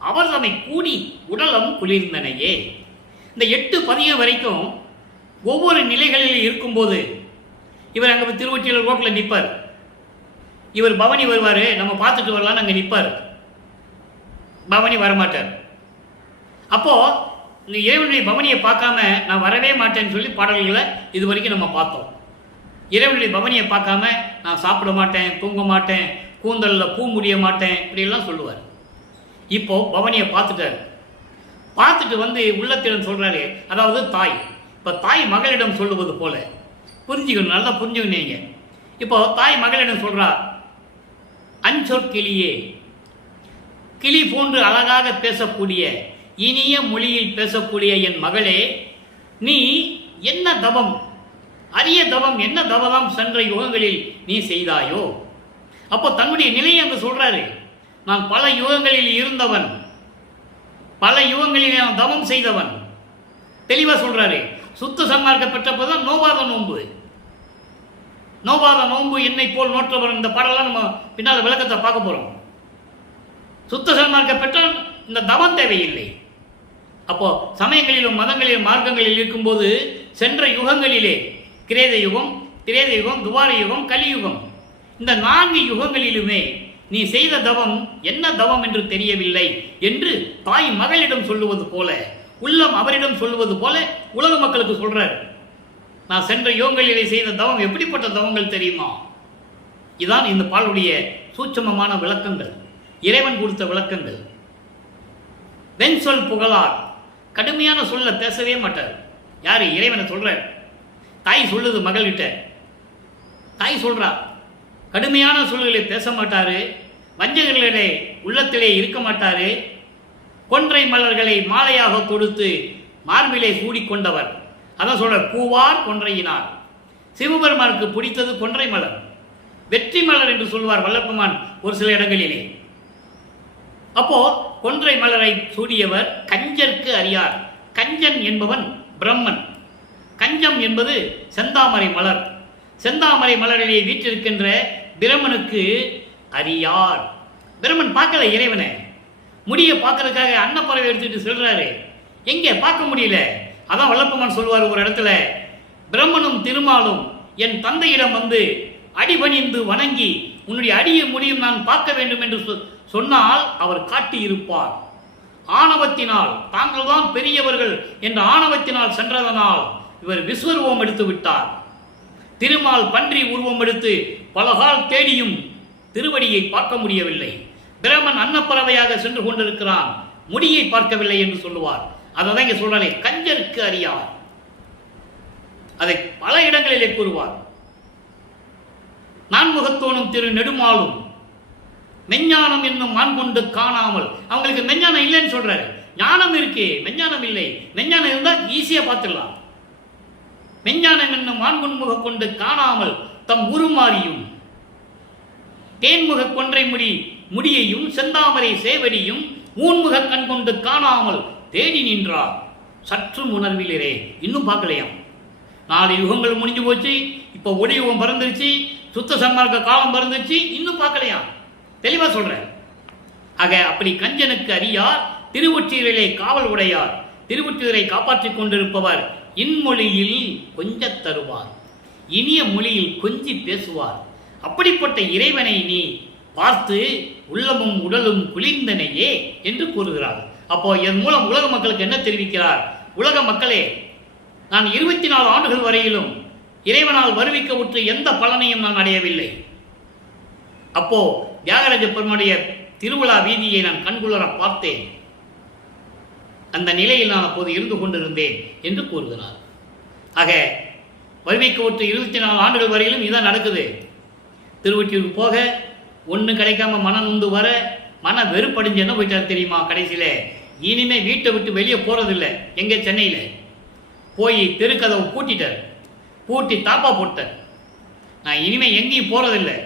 அவர் தம்மை கூடி உடலம் குளிர்ந்தனையே. இந்த 8 பதிகம் வரைக்கும் ஒவ்வொரு நிலைகளில் இருக்கும்போது இவர் அங்கே திருவொற்றியூர் ரோட்டில் நிற்பார், இவர் பவனி வருவார், நம்ம பார்த்துட்டு வரலான்னு அங்கே நிற்பார், பவனி வரமாட்டார். அப்போது இந்த இறைவனுடைய பவனியை பார்க்காம நான் வரவே மாட்டேன்னு சொல்லி பாடல்களை இது வரைக்கும் நம்ம பார்த்தோம். இறைவனுடைய பவனியை பார்க்காம நான் சாப்பிட மாட்டேன், தூங்க மாட்டேன், கூந்தலில் பூ முடிய மாட்டேன், இப்படியெல்லாம் சொல்லுவார். இப்போது பவனியை பார்த்துட்டார், பார்த்துட்டு வந்து உள்ளத்திடம் சொல்கிறாரு, அதாவது தாய். இப்போ தாய் மகளிடம் சொல்லுவது போல புரிஞ்சுக்கணும், நல்லா புரிஞ்சுக்கணும் நீங்கள். இப்போ தாய் மகளிடம் சொல்கிறா, அஞ்சொற்கிளியே, கிளி போன்று அழகாக பேசக்கூடிய இனிய மொழியில் பேசக்கூடிய என் மகளே, நீ என்ன தவம், அரிய தவம், என்ன தவம் சென்ற யுகங்களில் நீ செய்தாயோ. அப்போ தன்னுடைய நிலையை அங்கே சொல்றாரு, நான் பல யுகங்களில் இருந்தவன், பல யுகங்களில் நான் தவம் செய்தவன், தெளிவாக சொல்றாரு. சுத்த சன்மார்க்க பெற்றப்பதான் நோபாத நோன்பு, நோபாத நோன்பு என்னை போல் நோற்றவன். இந்த பாடலாம் நம்ம பின்னால் விளக்கத்தை பார்க்க போறோம். சுத்த சன்மார்க்க பெற்றால் இந்த தவம் தேவையில்லை. அப்போ சமயங்களிலும் மதங்களிலும் மார்க்கங்களில் இருக்கும்போது சென்ற யுகங்களிலே கிரேத யுகம், திரேத யுகம், துவார யுகம், கலியுகம், இந்த 4 யுகங்களிலுமே நீ செய்த தவம் என்ன தவம் என்று தெரியவில்லை என்று தாய் மகளிடம் சொல்லுவது போல, உள்ளம் அவரிடம் சொல்லுவது போல உலக மக்களுக்கு சொல்றார். நான் சென்ற யுகங்களிலே செய்த தவம் எப்படிப்பட்ட தவங்கள் தெரியுமா? இதான் இந்த பாலுடைய சூட்சமமான விளக்கங்கள், இறைவன் கொடுத்த விளக்கங்கள். வெண்சொல் புகழார், கடுமையான சொல்ல பேசவே மாட்டார். யாரு? இறைவனை சொல்றார். தாய் சொல்லுது மகள்கிட்ட, தாய் சொல்றா, கடுமையான சொல்களை பேச மாட்டாரு, வஞ்சகர்களிடையே உள்ளத்திலே இருக்க மாட்டாரு, கொன்றை மலர்களை மாலையாக கொடுத்து மார்பிலே சூடிக்கொண்டவர். அதான் சொல்ற, பூவார் கொன்றையினார். சிவபெருமானுக்கு பிடித்தது கொன்றை மலர், வெற்றி மலர் என்று சொல்வார் வல்லப்பெருமான் ஒரு சில இடங்களிலே. அப்போ கொன்றை மலரை சூடியவர் கஞ்சற்கு அறியார். கஞ்சன் என்பவன் பிரம்மன், கஞ்சம் என்பது செந்தாமரை மலர். செந்தாமரை மலரிலே வீற்றிருக்கின்ற பிரம்மனுக்கு அறியார். பிரம்மன் பார்க்கல இறைவனை, முடிய பார்க்கறதுக்காக அன்னப்பறவை எடுத்துட்டு செல்றாரு, எங்கே பார்க்க முடியல. அதான் வல்லப்பெருமான் சொல்வார் ஒரு இடத்துல, பிரம்மனும் திருமாலும் என் தந்தையிடம் வந்து அடிபணிந்து வணங்கி உன்னுடைய அடியை முடியும் நான் பார்க்க வேண்டும் என்று சொன்னால் அவர் காட்டி இருப்பார். ஆணவத்தினால், தாங்கள் தான் பெரியவர்கள் என்ற ஆணவத்தினால் சென்றதனால் இவர் விஸ்வரூபம் எடுத்து விட்டார். திருமால் பன்றி உருவம் எடுத்து பலகால் தேடியும் திருவடியை பார்க்க முடியவில்லை. பிரமன் அன்னப்பறவையாக சென்று கொண்டிருக்கிறான், முடியை பார்க்கவில்லை என்று சொல்லுவார். அதை இங்கே சொல்றாரே, கஞ்சருக்கு அறியார். அதை பல இடங்களிலே கூறுவார். நான்முகத்தோனும் திரு நெடுமாலும் மெஞ்ஞானம் என்னும் மான் கொண்டு காணாமல், அவங்களுக்கு மெஞ்ஞானம் இல்லைன்னு சொல்றாரு. ஞானம் இருக்கு, மெஞ்ஞானம் இல்லை. மெஞ்ஞானம் இருந்தால் ஈஸியா பார்த்துடலாம். மெஞ்ஞானம் என்னும் மான்குன்முக கொண்டு காணாமல் தம் உருமாறியும் தேன்முக கொன்றை முடியையும் செந்தாமரை சேவடியும் ஊன்முக கண் கொண்டு காணாமல் தேடி நின்றார். சற்றும் உணர்விலே இன்னும் பார்க்கலையாம். 4 யுகங்கள் முடிஞ்சு போச்சு, இப்போ ஒளி யுகம் பிறந்துருச்சு, சுத்த சன்மார்க்க காலம் பிறந்துருச்சு, இன்னும் பார்க்கலையாம். தெளிவா சொல்றேன். ஆக அப்படி கஞ்சனுக்கு அறியார், திருவொற்றியூரிலே காவல் உடையார், திருவொற்றியூரை காப்பாற்றிக் கொண்டிருப்பவர், இன்மொழியில் கொஞ்சத் தருவார், இனிய மொழியில் கொஞ்சி பேசுவார். அப்படிப்பட்ட இறைவனை நீ பார்த்து உள்ளமும் உடலும் குளிர்ந்தனையே என்று கூறுகிறார். அப்போ இதன் மூலம் உலக மக்களுக்கு என்ன தெரிவிக்கிறார்? உலக மக்களே, நான் 24 ஆண்டுகள் வரையிலும் இறைவனால் வருவிக்க உற்று எந்த பலனையும் நான் அடையவில்லை. அப்போ தியாகராஜ பெருமானுடைய திருவிழா வீதியை நான் கண்குளர பார்த்தேன். அந்த நிலையில் நான் அப்போது இருந்து கொண்டிருந்தேன் என்று கூறுகிறார். ஆக வருவிக்க உற்று 24 ஆண்டுகள் வரையிலும் இதான் நடக்குது. திருவொற்றியூருக்கு போக ஒன்றும் கிடைக்காம மனம் நொந்து வர மன வெறுப்படைஞ்சு என்ன போயிட்டார் தெரியுமா? கடைசியில் இனிமே வீட்டை விட்டு வெளியே போகிறதில்லை. எங்கே? சென்னையில் போய் தெருக்கதவை பூட்டிட்டார். பூட்டி தாப்பா போட்டார். நான் இனிமேல் எங்கேயும் போகிறதில்லை.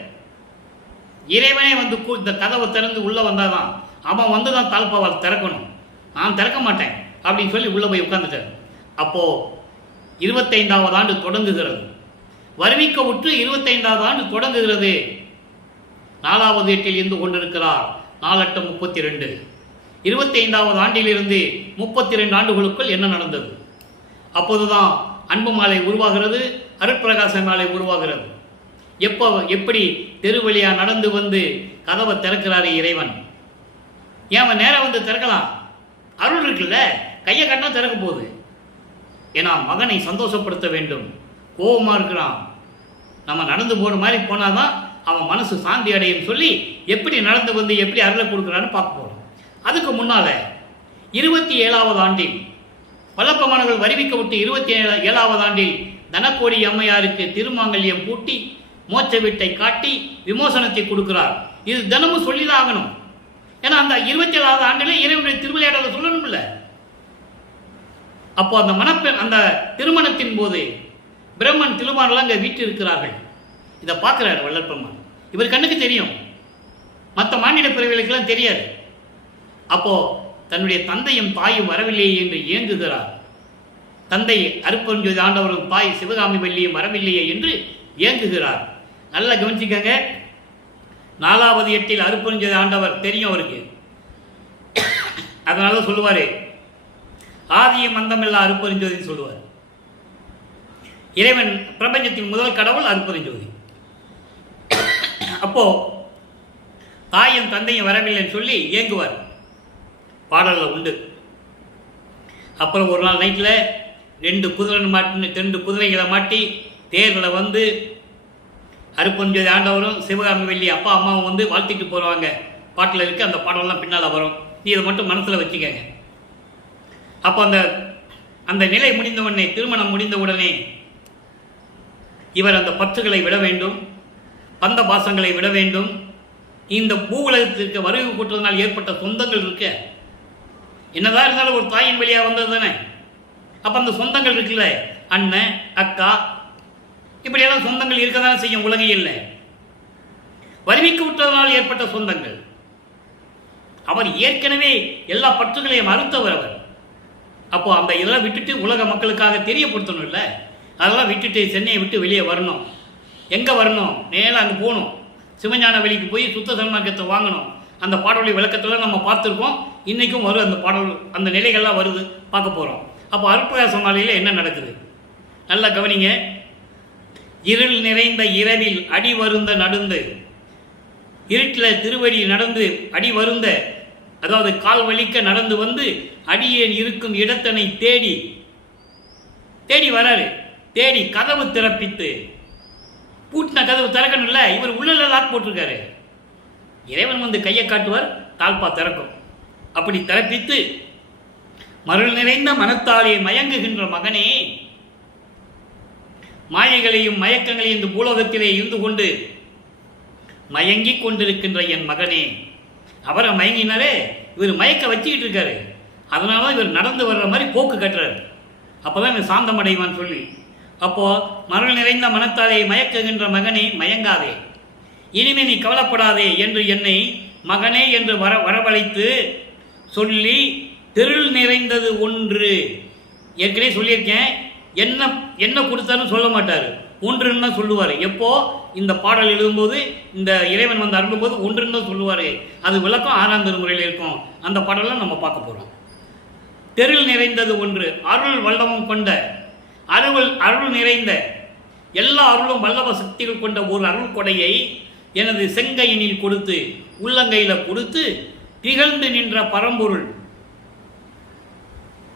இறைவனே வந்து இந்த கதவை திறந்து உள்ளே வந்தாதான், அவன் வந்து தான் தாழ்பாவை திறக்கணும், நான் திறக்க மாட்டேன் அப்படின்னு சொல்லி உள்ளே போய் உட்கார்ந்துட்டார். அப்போது 25வது ஆண்டு தொடங்குகிறது. வருவிக்க உற்று 25வது ஆண்டு தொடங்குகிறது. 4வது எட்டில் இருந்து கொண்டிருக்கிறார். 4 8 32. 25வது ஆண்டிலிருந்து 32 ஆண்டுகளுக்குள் என்ன நடந்தது? அப்போதுதான் அன்பு மாலை உருவாகிறது, அருட்பிரகாச மாலை உருவாகிறது. எப்படி தெருவழியா நடந்து வந்து கதவை திறக்கிறாரு இறைவன். ஏன் அவன் நேரம் வந்து திறக்கலாம்? அருள் இருக்குல்ல, கையை கட்டினா திறக்க போகுது. ஏன்னா மகனை சந்தோஷப்படுத்த வேண்டும். கோபமாக இருக்கிறான், நம்ம நடந்து போகிற மாதிரி போனாதான் அவன் மனசு சாந்தி அடையும் சொல்லி எப்படி நடந்து வந்து எப்படி அருளை கொடுக்குறான்னு பார்க்க போகிறோம். அதுக்கு முன்னால் 27வது ஆண்டில் பல்லப்பமானவர்கள் வருவிக்க விட்டு 27வது ஆண்டில் தனக்கோடி அம்மையாருக்கு திருமாங்கல்யம் பூட்டி மோட்ச வீட்டை காட்டி விமோசனத்தை கொடுக்கிறார். இது தினமும் சொல்லிதான் ஆகணும். ஏன்னா அந்த 27வது ஆண்டிலே இறைவனுடைய திருவிளையாடலை சொல்லணும் இல்லை. அப்போ அந்த திருமணத்தின் போது பிரம்மன் திருமாரெல்லாம் அங்கே வீட்டு இருக்கிறார்கள். இதை பார்க்கிறார் வள்ளற்பெருமான். இவர் கண்ணுக்கு தெரியும், மற்ற மானிட பிறவிகளுக்கெல்லாம் தெரியாது. அப்போ தன்னுடைய தந்தையும் தாயும் வரவில்லையே என்று ஏங்குகிறார். தந்தை அருட்பெருஞ்சோதி ஆண்டவரும் தாய் சிவகாமி வள்ளியும் வரவில்லையே என்று ஏங்குகிறார். நல்லா கவனிச்சுக்கங்க. 4வது எட்டில் அருட்பெருஞ்சோதி ஆண்டவர் தெரியும் அவருக்கு. அதனால சொல்லுவாரு, ஆதியும் அந்தமில்லா அருட்பெருஞ்சோதின்னு சொல்லுவார். இறைவன் பிரபஞ்சத்தின் முதல் கடவுள் அருட்பெருஞ்சோதி. அப்போ தாயும் தந்தையும் வரவில்லைன்னு சொல்லி ஏங்குவார். பாடலில் உண்டு. அப்புறம் ஒரு நாள் நைட்டில் 2 குதிரைகளை மாட்டி தேரில் வந்து அருட்பெருஞ்சோதி ஆண்டவரும் சிவகாமி வள்ளி அப்பா அம்மாவும் வந்து வாழ்த்திட்டு போடுவாங்க. பாட்டில் இருக்கு, அந்த பாடலாம் பின்னால் வரும். நீ இதை மட்டும் மனசில் வச்சுக்கங்க. அப்போ அந்த நிலை முடிந்தவுடனே, திருமணம் முடிந்தவுடனே இவர் அந்த பற்றுகளை விட வேண்டும், பந்த பாசங்களை விட வேண்டும். இந்த பூவுலகத்திற்கு வருகை கூட்டுறதுனால் ஏற்பட்ட சொந்தங்கள் இருக்க, என்னதான் இருந்தாலும் ஒரு தாயின் வழியாக வந்தது தானே. அப்போ அந்த சொந்தங்கள் இருக்குல்ல, அண்ணன் அக்கா இப்படியெல்லாம் சொந்தங்கள் இருக்க தானே செய்யும் உலகையில். வருவிக்கு விட்டதனால் ஏற்பட்ட சொந்தங்கள். அவர் ஏற்கனவே எல்லா பற்றுகளையும் மறுத்தவர் அவர். அப்போ அந்த இதெல்லாம் விட்டுட்டு உலக மக்களுக்காக தெரியப்படுத்தணும் இல்லை. அதெல்லாம் விட்டுட்டு சென்னையை விட்டு வெளியே வரணும். எங்கே வரணும்? நேராக அங்கே போகணும். சிவஞான வெளிக்கு போய் சுத்த சன்மார்க்கத்தை வாங்கணும். அந்த பாடலுடைய விளக்கத்தில் நம்ம பார்த்துருக்கோம். இன்றைக்கும் வரும் அந்த பாடல், அந்த நிலைகள்லாம் வருது, பார்க்க போகிறோம். அப்போ அருட்பிரகாச மாலையில் என்ன நடக்குது நல்லா கவனிங்க. இருள் நிறைந்த இரவில் அடி வருந்த நடந்து, இருட்டில் திருவடி நடந்து அடி வருந்த, அதாவது கால் வலிக்க நடந்து வந்து அடியேன் இருக்கும் இடத்தனை தேடி தேடி வராரு. தேடி கதவு திறப்பித்து, பூட்டின கதவு திறக்கணும்ல, இவர் உள்ள லாக் போட்டிருக்காரு. இறைவன் வந்து கையை காட்டுவார், தாழ்பா திறக்கும். அப்படி திறப்பித்து, மருள் நிறைந்த மனத்தாலே மயங்குகின்ற மகனே, மாயைகளையும் மயக்கங்களையும் இந்த பூலோகத்திலே இருந்து கொண்டு மயங்கி கொண்டிருக்கின்ற என் மகனே. அவரை மயங்கினாரே, இவர் மயக்க வச்சுக்கிட்டு இருக்காரு. அதனால இவர் நடந்து வர்ற மாதிரி போக்கு கட்டுறாரு. அப்போதான் இவர் சாந்தம் அடைவான்னு சொல்லி, அப்போ மருள் நிறைந்த மனத்தாலே மயக்குகின்ற மகனே மயங்காதே, இனிமே நீ கவலைப்படாதே என்று என்னை மகனே என்று வரவழைத்து சொல்லி, திருள் நிறைந்தது ஒன்று. ஏற்கனவே சொல்லியிருக்கேன், என்ன கொடுத்தாலும் சொல்ல மாட்டார், ஒன்றுன்னு தான் சொல்லுவார். எப்போ இந்த பாடல் எழுதும்போது, இந்த இறைவன் வந்து அருளும்போது ஒன்றுன்னு தான் சொல்லுவார். அது விளக்கம் 6ஆம் திருமுறையில் இருக்கும். அந்த பாடலாம் நம்ம பார்க்க போகிறோம். தெருள் நிறைந்தது ஒன்று, அருள் வல்லமும் கொண்ட, அருள் நிறைந்த, எல்லா அருளும் வல்லவ சக்திகள் கொண்ட ஒரு அருள் கொடையை எனது செங்கையினில் கொடுத்து, உள்ளங்கையில் கொடுத்து, திகழ்ந்து நின்ற பரம்பொருள்,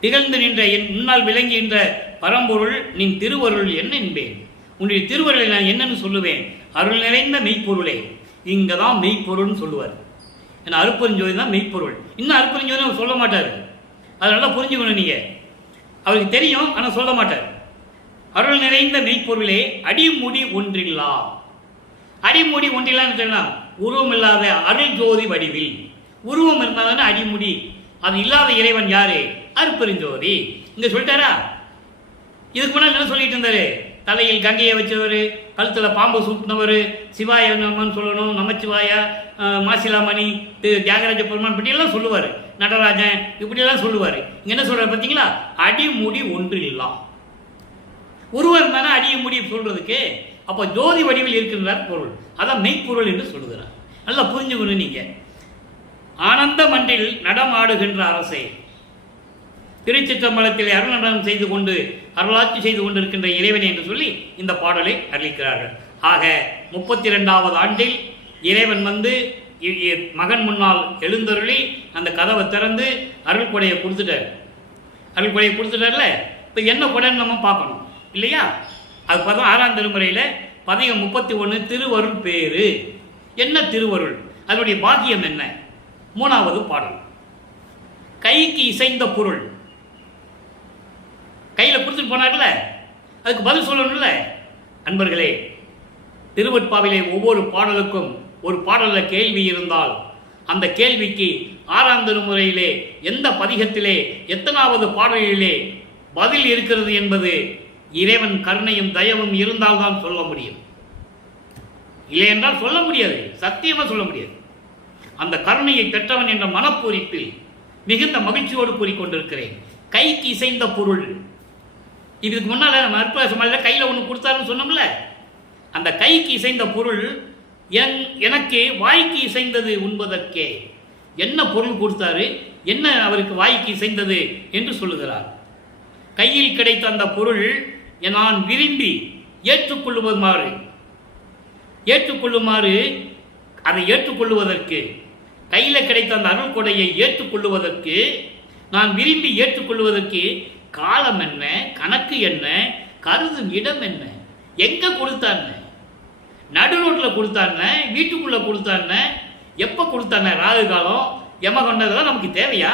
திகழ்ந்து நின்ற என் முன்னால் விளங்குகின்ற பரம்பொருள், நின் திருவருள் என்ன என்பேன். உன்னுடைய திருவருளை நான் என்னன்னு சொல்லுவேன்? அருள் நிறைந்த மெய்ப்பொருளே. இங்கே தான் மெய்ப்பொருள்னு சொல்லுவார். ஏன்னா அருட்பெருஞ்சோதி தான் மெய்ப்பொருள். இன்னும் அருட்பெருஞ்சோதி அவர் சொல்ல மாட்டார். அதை நல்லா புரிஞ்சுக்கணும் நீங்கள். அவருக்கு தெரியும், ஆனால் சொல்ல மாட்டார். அருள் நிறைந்த மெய்ப்பொருளே அடிமுடி ஒன்றில்லா. அடிமுடி ஒன்றில்லான்னு சொன்னால் உருவம் இல்லாத அருள் ஜோதி வடிவில். உருவம் இருந்தால் அடிமுடி. அது இல்லாத இறைவன் யாரு? அருட்பெருஞ்சோதி. இங்கே சொல்லிட்டாரா? இதுக்கு முன்னாடி என்ன சொல்லிட்டு இருந்தாரு? தலையில் கங்கையை வச்சவர், கழுத்தில் பாம்பு சூட்டினவர், சிவாய நமன்னு சொல்லணும், நமச்சிவாயா, மாசிலாமணி, தியாகராஜ பெருமான் பற்றியெல்லாம் சொல்லுவார். நடராஜன் இப்படியெல்லாம் சொல்லுவார். இங்கே என்ன சொல்கிறார் பார்த்தீங்களா? அடிமுடி ஒன்று இல்லாம். உருவம் தானே அடிமுடி சொல்கிறதுக்கு. அப்போ ஜோதி வடிவில் இருக்கின்றார் பொருள். அதான் மெய்ப்பொருள் என்று சொல்லுகிறார். நல்லா புரிஞ்சுக்கணும் நீங்கள். ஆனந்த மன்றில் நடமாடுகின்ற அரசே, திருச்சிற்றம்பலத்தில் அருள் நடனம் செய்து கொண்டு அருளாட்சி செய்து கொண்டிருக்கின்ற இறைவன் என்று சொல்லி இந்த பாடலை அறிவிக்கிறார்கள். ஆக 32வது ஆண்டில் இறைவன் வந்து மகன் முன்னால் எழுந்தருளி அந்த கதவை திறந்து அருள் கொடையை கொடுத்துட்டார். அருள் கொடையை கொடுத்துட்டார்ல. இப்போ என்ன கொடைன்னு நம்ம பார்க்கணும் இல்லையா? அது 16ஆம் திருமுறையில் பதிகம் 31 திருவருள் பேரு. என்ன திருவருள்? அதனுடைய பாக்கியம் என்ன? 3வது பாடல். கைக்கு இசைந்த பொருள். கையில் கொடுத்துட்டு போனார்ல, அதுக்கு பதில் சொல்லணும்ல. அன்பர்களே, திருவட்பாவிலே ஒவ்வொரு பாடலுக்கும் ஒரு பாடலில் கேள்வி இருந்தால் அந்த கேள்விக்கு 6ஆம் திருமுறையிலே எந்த பதிகத்திலே எத்தனாவது பாடலிலே பதில் இருக்கிறது என்பது இறைவன் கருணையும் தயவும் இருந்தால்தான் சொல்ல முடியும். இல்லை என்றால் சொல்ல முடியாது, சத்தியமாக சொல்ல முடியாது. அந்த கருணையை பெற்றவன் என்ற மனப்பூரிப்பில் மிகுந்த மகிழ்ச்சியோடு கூறிக்கொண்டிருக்கிறேன். கைக்கு இசைந்த பொருள். இதுக்கு முன்னால் நம்ம அற்புதமாக கையில் ஒன்று கொடுத்தாருன்னு சொன்னோம்ல, அந்த கைக்கு இசைந்த பொருள் எனக்கு வாய்க்கு இசைந்தது உண்பதற்கே. என்ன பொருள் கொடுத்தாரு, என்ன அவருக்கு வாய்க்கு இசைந்தது என்று சொல்லுகிறார். கையில் கிடைத்த அந்த பொருள் நான் விரும்பி ஏற்றுக்கொள்ளுமாறு அதை ஏற்றுக்கொள்ளுவதற்கு, கையில் கிடைத்த அந்த அருள் கொடையை ஏற்றுக்கொள்ளுவதற்கு, நான் விரும்பி ஏற்றுக்கொள்வதற்கு காலம் என்ன, கணக்கு என்ன, கருதும் இடம் என்ன, எங்கே கொடுத்தாங்க, நடு ரோட்டில் கொடுத்தாங்க, வீட்டுக்குள்ளே கொடுத்தாங்க, எப்போ கொடுத்தாங்க, ராகு காலம், யமகண்டதெல்லாம் நமக்கு தேவையா?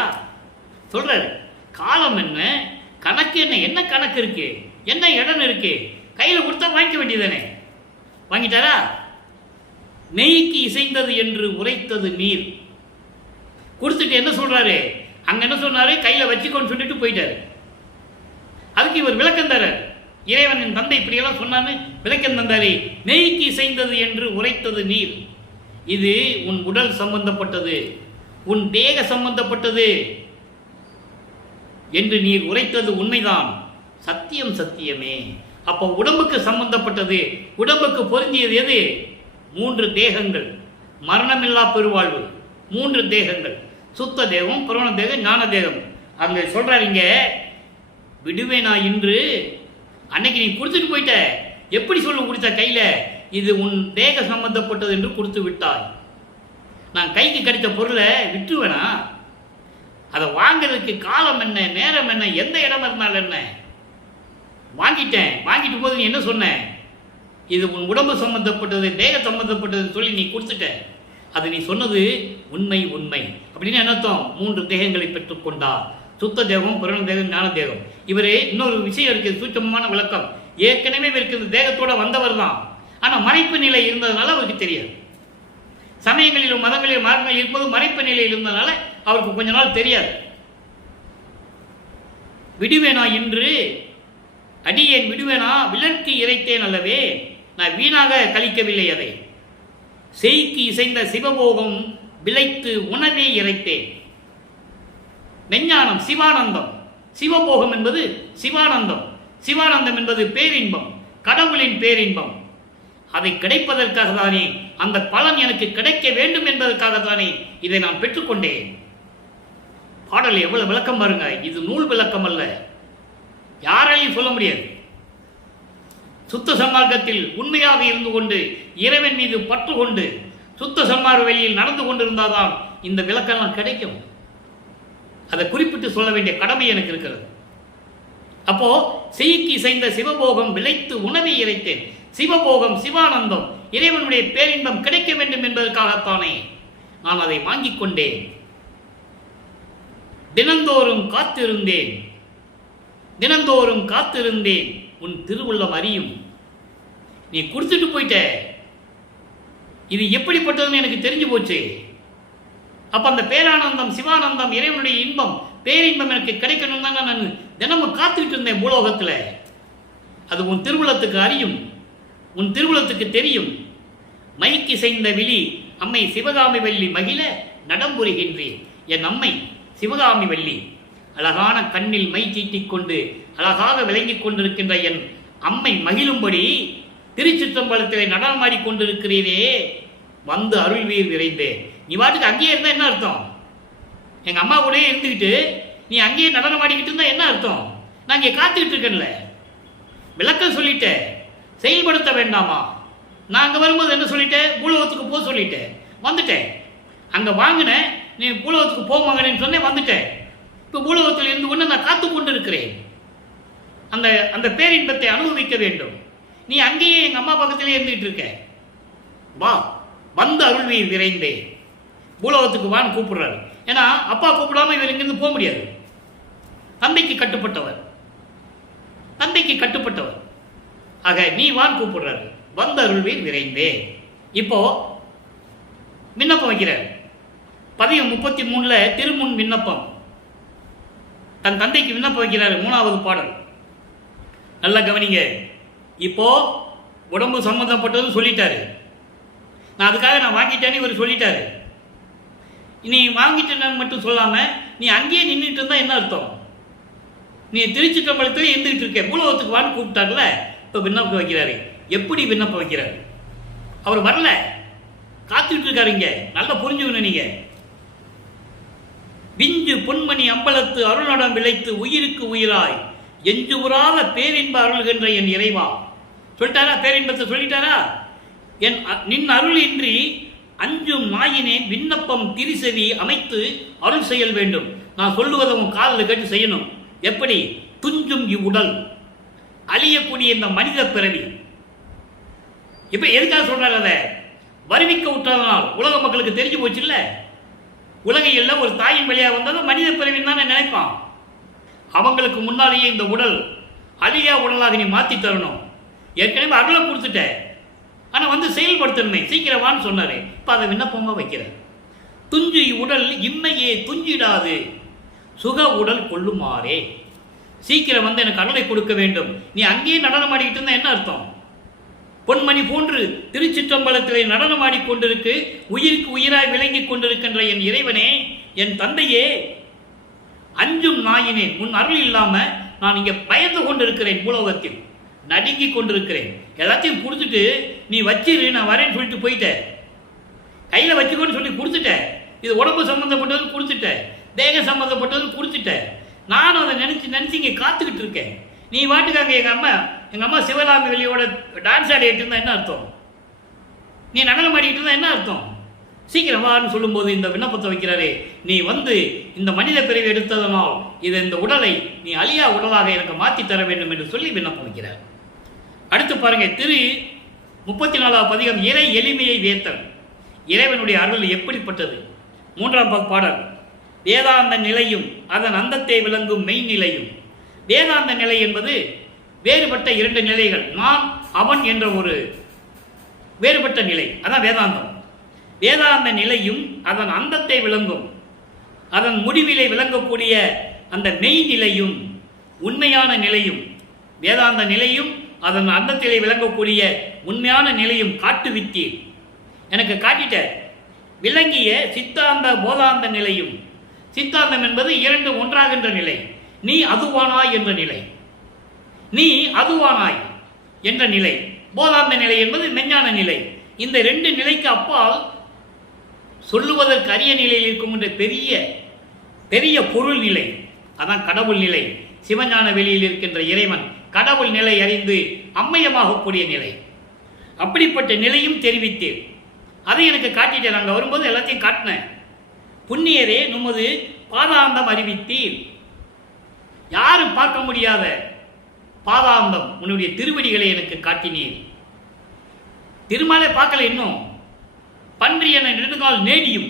சொல்கிறாரு. காலம் என்ன, கணக்கு என்ன, என்ன கணக்கு இருக்கு, என்ன இடம் இருக்கு, கையில் கொடுத்தா வாங்கிக்க வேண்டியதானே. வாங்கிட்டாரா? நெய்க்கு இசைந்தது என்று உரைத்தது நீர். கொடுத்துட்டு என்ன சொல்றாரு? அங்க என்ன சொன்னாரு? கையில் வச்சுக்கோன்னு சொல்லிட்டு போயிட்டாரு. அதுக்கு இவர் விளக்கம் தரார். இறைவனின் தந்தை இப்படியெல்லாம் சொன்னான்னு விளக்கம் தந்தாரு. நெய்க்கு இசைந்தது என்று உரைத்தது நீர். இது உன் உடல் சம்பந்தப்பட்டது, உன் தேக சம்பந்தப்பட்டது என்று நீர் உரைத்தது உண்மைதான், சத்தியம் சத்தியமே. அப்போ உடம்புக்கு சம்பந்தப்பட்டது, உடம்புக்கு பொருந்தியது எது? 3 தேகங்கள், மரணமில்லா பெருவாழ்வு. 3 தேகங்கள், சுத்த தேகம், புராண தேகம், ஞான தேகம். அங்கே சொல்றாருங்க, விடுவேனா இன்று, அன்னைக்கு நீ கொடுத்துட்டு போயிட்ட, எப்படி சொல்ல கொடுத்த கையில், இது உன் தேக சம்பந்தப்பட்டது என்று கொடுத்து விட்டாய். நான் கைக்கு கிடைத்த பொருளை விட்டுருவேனா? அதை வாங்கிறதுக்கு காலம் என்ன, நேரம் என்ன, எந்த இடம் இருந்தாலும் என்ன, வாங்கிட்டேன். வாங்கிட்டு போது நீ என்ன சொன்ன? இது உன் உடம்பு சம்பந்தப்பட்டது, தேக சம்பந்தப்பட்டதுன்னு சொல்லி நீ கொடுத்துட்ட. அது நீ சொன்னது உண்மை. உண்மை அப்படின்னு என்ன அர்த்தம்? 3 தேகங்களை பெற்றுக்கொண்டார். சுத்த தேகம், புராண தேகம், ஞான தேகம். இவரே இன்னொரு விஷயம் இருக்குது, சூட்சமமான விளக்கம். ஏற்கனவே இவருக்கு இந்த தேகத்தோட வந்தவர் தான், ஆனால் மறைப்பு நிலை இருந்ததுனால அவருக்கு தெரியாது. சமயங்களிலும் மதங்களிலும் மார்க்கங்களில் இருப்பது மறைப்பு நிலையில் இருந்ததுனால அவருக்கு கொஞ்ச நாள் தெரியாது. விடுவேனா இன்று, அடியேன் விடுவேனா, விலக்கு இறைத்தேன் அல்லவே, நான் வீணாக கழிக்கவில்லை. அதை செய்க்கு இசைந்த சிவபோகம் விளைத்து உணவே இறைத்தேன். மெஞ்ஞானம், சிவானந்தம். சிவபோகம் என்பது சிவானந்தம், சிவானந்தம் என்பது பேரின்பம், கடவுளின் பேரின்பம். அதை கிடைப்பதற்காக தானே, அந்த பலன் எனக்கு கிடைக்க வேண்டும் என்பதற்காகத்தானே இதை நான் பெற்றுக்கொண்டேன். பாடல் எவ்வளவு விளக்கம் பாருங்க. இது நூல் விளக்கம் அல்ல, யாராலையும் சொல்ல முடியாது. சுத்த சன்மார்க்கத்தில் உண்மையாக இருந்து கொண்டு இறைவன் மீது பற்று கொண்டு சுத்த சன்மார்க்க வழியில் நடந்து கொண்டிருந்தால்தான் இந்த விளக்கெல்லாம் கிடைக்கும். அதை குறிப்பிட்டு சொல்ல வேண்டிய கடமை எனக்கு இருக்கிறது. அப்போ செய்க்கு இசைந்த சிவபோகம் விளைத்து உணவை இறைத்தேன். சிவபோகம் சிவானந்தம் இறைவனுடைய பேரின்பம் கிடைக்க வேண்டும் என்பதற்காகத்தானே நான் அதை வாங்கிக் கொண்டேன். தினந்தோறும் காத்திருந்தேன், தினந்தோறும் காத்திருந்தேன். உன் திருவுள்ளம் அறியும். நீ கொடுத்துட்டு போயிட்ட. இது எப்படிப்பட்டதுன்னு எனக்கு தெரிஞ்சு போச்சு. அப்ப அந்த பேரானந்தம் சிவானந்தம் இறைவனுடைய இன்பம் பேரின்பம் எனக்கு கிடைக்கணும் தாங்க நான் தினமும் காத்துக்கிட்டு இருந்தேன் பூலோகத்தில். அது உன் திருவுளத்துக்கு அறியும், உன் திருவுளத்துக்கு தெரியும். மைக்கு செய்த விழி அம்மை சிவகாமி வள்ளி மகிழ நடம்புரிகின்றேன். என் அம்மை சிவகாமி வள்ளி அழகான கண்ணில் மை தீட்டிக் கொண்டு அழகாக விளங்கிக் கொண்டிருக்கின்ற என் அம்மை மகிழும்படி திருச்சிற்றம்பலத்திலே நடனமாடி கொண்டிருக்கிறீரே, வந்து அருள்வீர் விரைந்தேன். நீ வாட்டுக்கு அங்கேயே இருந்தா என்ன அர்த்தம்? எங்க அம்மா கூட இருந்துக்கிட்டு நீ அங்கேயே நடனமாடிக்கிட்டு இருந்தா என்ன அர்த்தம்? நான் இங்கே காத்துக்கிட்டு இருக்கேன்ல. விளக்கம் சொல்லிட்டேன், செயல்படுத்த வேண்டாமா? நான் அங்கே வரும்போது என்ன சொல்லிட்டேன்? பூலோகத்துக்கு போக சொல்லிட்டேன், வந்துட்டேன். அங்கே வாங்கினேன், நீ பூலோகத்துக்கு போக வாங்கினேன்னு சொன்னேன், வந்துட்டேன். இப்போ பூலோகத்தில் இருந்து கொண்டு நான் காத்து கொண்டு இருக்கிறேன். அந்த அந்த பேரின்பத்தை அனுபவிக்க வேண்டும். நீ அங்கேயே எங்கள் அம்மா பக்கத்திலே இருந்துகிட்டு இருக்க. வா, வந்து அருள்வீர் விரைந்தே. பூலோகத்துக்கு வான்னு கூப்பிடுறாரு. ஏன்னா அப்பா கூப்பிடாம இவர் இங்கிருந்து போக முடியாது. தந்தைக்கு கட்டுப்பட்டவர், தந்தைக்கு கட்டுப்பட்டவர். ஆக நீ வான்னு கூப்பிடுறாரு. வந்து அருள்வீர் விரைந்தே. இப்போ விண்ணப்பம் வைக்கிறார். பதியம் 33ல திருமுன் விண்ணப்பம். தன் தந்தைக்கு விண்ணப்பம் வைக்கிறாரு. 3வது பாடல். நல்லா கவனிங்க. இப்போ உடம்பு சம்பந்தப்பட்டதும் சொல்லிட்டாரு. நான் அதுக்காக நான் வாங்கிட்டேன்னு இவர் சொல்லிட்டாரு. நீ வாங்கிட்டேன்னு மட்டும் சொல்லாம நீ அங்கேயே நின்றுட்டு இருந்தா என்ன அர்த்தம்? நீ திருச்சிற்றம்பலத்திலே இருந்துகிட்டு இருக்க. பூலோகத்துக்கு வான்னு கூப்பிட்டார்ல. இப்போ விண்ணப்பம் வைக்கிறாரு. எப்படி விண்ணப்பம் வைக்கிறாரு? அவர் வரல, காத்துட்டு இருக்காருங்க. நல்லா புரிஞ்சுக்கணும் நீங்க. விஞ்சு பொன்மணி அம்பலத்து அருள்நடம் விளைத்து உயிருக்கு உயிராய் எஞ்சு உறாத பேரின்ப அருள்கின்ற என் இறைவா. சொல்லிட்டாரா? பேரின்பத்தை சொல்லிட்டாரா? என் நின் அருள் இன்றி அஞ்சும் நாயினேன் விண்ணப்பம் திரிசெவி அமைத்து அருள் செயல் வேண்டும். நான் சொல்லுவதை உன் காலில் கேட்டு செய்யணும். எப்படி? துஞ்சும் இவ்வுடல், அழியக்கூடிய இந்த மனித பிறவி. இப்ப எதுக்காக சொல்றாரு? அதை வருவிக்க விட்டதனால் உலக மக்களுக்கு தெரிஞ்சு போச்சு இல்ல. உலகையில் ஒரு தாயின் வழியாக வந்ததும் மனித பிறவின்னு தான் நினைப்பான். அவங்களுக்கு முன்னாலேயே இந்த உடல் அழியா உடலாக நீ மாற்றி தரணும். ஏற்கனவே அருளை கொடுத்துட்ட, ஆனால் வந்து செயல்படுத்தணுமே, சீக்கிரமானு சொன்னாரு. இப்போ அதை விண்ணப்பமாக வைக்கிறார். துஞ்சு உடல் இம்மையே துஞ்சிடாது சுக உடல் கொள்ளுமாறே. சீக்கிரம் வந்து எனக்கு அருளை கொடுக்க வேண்டும். நீ அங்கேயே நடனமாடிக்கிட்டு இருந்தா என்ன அர்த்தம்? பொன்மணி போன்று திருச்சிற்றம்பலத்திலே நடனமாடி கொண்டிருக்கு, உயிருக்கு உயிராய் விளங்கி கொண்டிருக்கின்ற என் இறைவனே, என் தந்தையே, அஞ்சும் நாயினேன் உன் அருள் இல்லாம நான் இங்க பயந்து கொண்டிருக்கிறேன். பூலோகத்தில் நடுங்கி கொண்டிருக்கிறேன். எல்லாத்தையும் கொடுத்துட்டு நீ வச்சிரு, நான் வரேன்னு சொல்லிட்டு போயிட்ட. கையில வச்சுக்கோன்னு சொல்லி கொடுத்துட்ட. இது உடம்பு சம்பந்தப்பட்டது கொடுத்துட்ட, தேக சம்பந்தப்பட்டது கொடுத்துட்ட. நானும் அதை நினைச்சு இங்கே காத்துக்கிட்டு இருக்கேன். நீ வாட்டுக்காங்க எங்க அம்மா சிவகாமி வெளியோட டான்ஸ் ஆடிட்டு இருந்தா என்ன அர்த்தம்? நீ நடனம் ஆடிட்டு இருந்தா என்ன அர்த்தம்? சீக்கிரம் வான்னு சொல்லும்போது இந்த விண்ணப்பத்தை வைக்கிறாரே, நீ வந்து இந்த மனித பிறவி எடுத்ததனால் இந்த உடலை நீ அழியா உடலாக எனக்கு மாற்றி தர வேண்டும் என்று சொல்லி விண்ணப்பம் வைக்கிறார். அடுத்து பாருங்க, திரு 34வது பதிகம் இறை எளிமையை வேத்தல். இறைவனுடைய அருள் எப்படிப்பட்டது? 3ஆம் பாடல். வேதாந்த நிலையும் அதன் அந்தத்தை விளங்கும் மெய்நிலையும். வேதாந்த நிலை என்பது வேறுபட்ட 2 நிலைகள். நான் அவன் என்ற ஒரு வேறுபட்ட நிலை, அதான் வேதாந்தம். வேதாந்த நிலையும் அதன் அந்தத்தை விளங்கும், அதன் முடிவிலை விளங்கக்கூடிய அந்த மெய்நிலையும் உண்மையான நிலையும். வேதாந்த நிலையும் அதன் அந்தத்திலே விளங்கக்கூடிய உண்மையான நிலையும் காட்டுவித்தீர். எனக்கு காட்டிட்ட. விளங்கிய சித்தாந்த போதாந்த நிலையும். சித்தாந்தம் என்பது 2 ஒன்றாகின்ற நிலை. நீ அதுவானாய் என்ற நிலை, நீ அதுவானாய் என்ற நிலை. போதாந்த நிலை என்பது மெஞ்ஞான நிலை. இந்த 2 நிலைக்கு அப்பால் சொல்லுவதற்கு அரிய நிலையில் இருக்கும் பெரிய பெரிய பொருள் நிலை, அதான் கடவுள் நிலை. சிவஞான வெளியில் இருக்கின்ற இறைவன் கடவுள் நிலை அறிந்து அம்மையமாகக்கூடிய நிலை. அப்படிப்பட்ட நிலையும் தெரிவித்தேன். அதை எனக்கு காட்டிட்டேன். நாங்கள் வரும்போது எல்லாத்தையும் காட்டினேன். புண்ணியரே நுமது பாதாந்தம் அறிவித்தீர். யாரும் பார்க்க முடியாத பாதாந்தம் உன்னுடைய திருவடிகளை எனக்கு காட்டினீர். திருமாலே பார்க்கல இன்னும். பன்றி என நெடுங்கால் நேடியும்,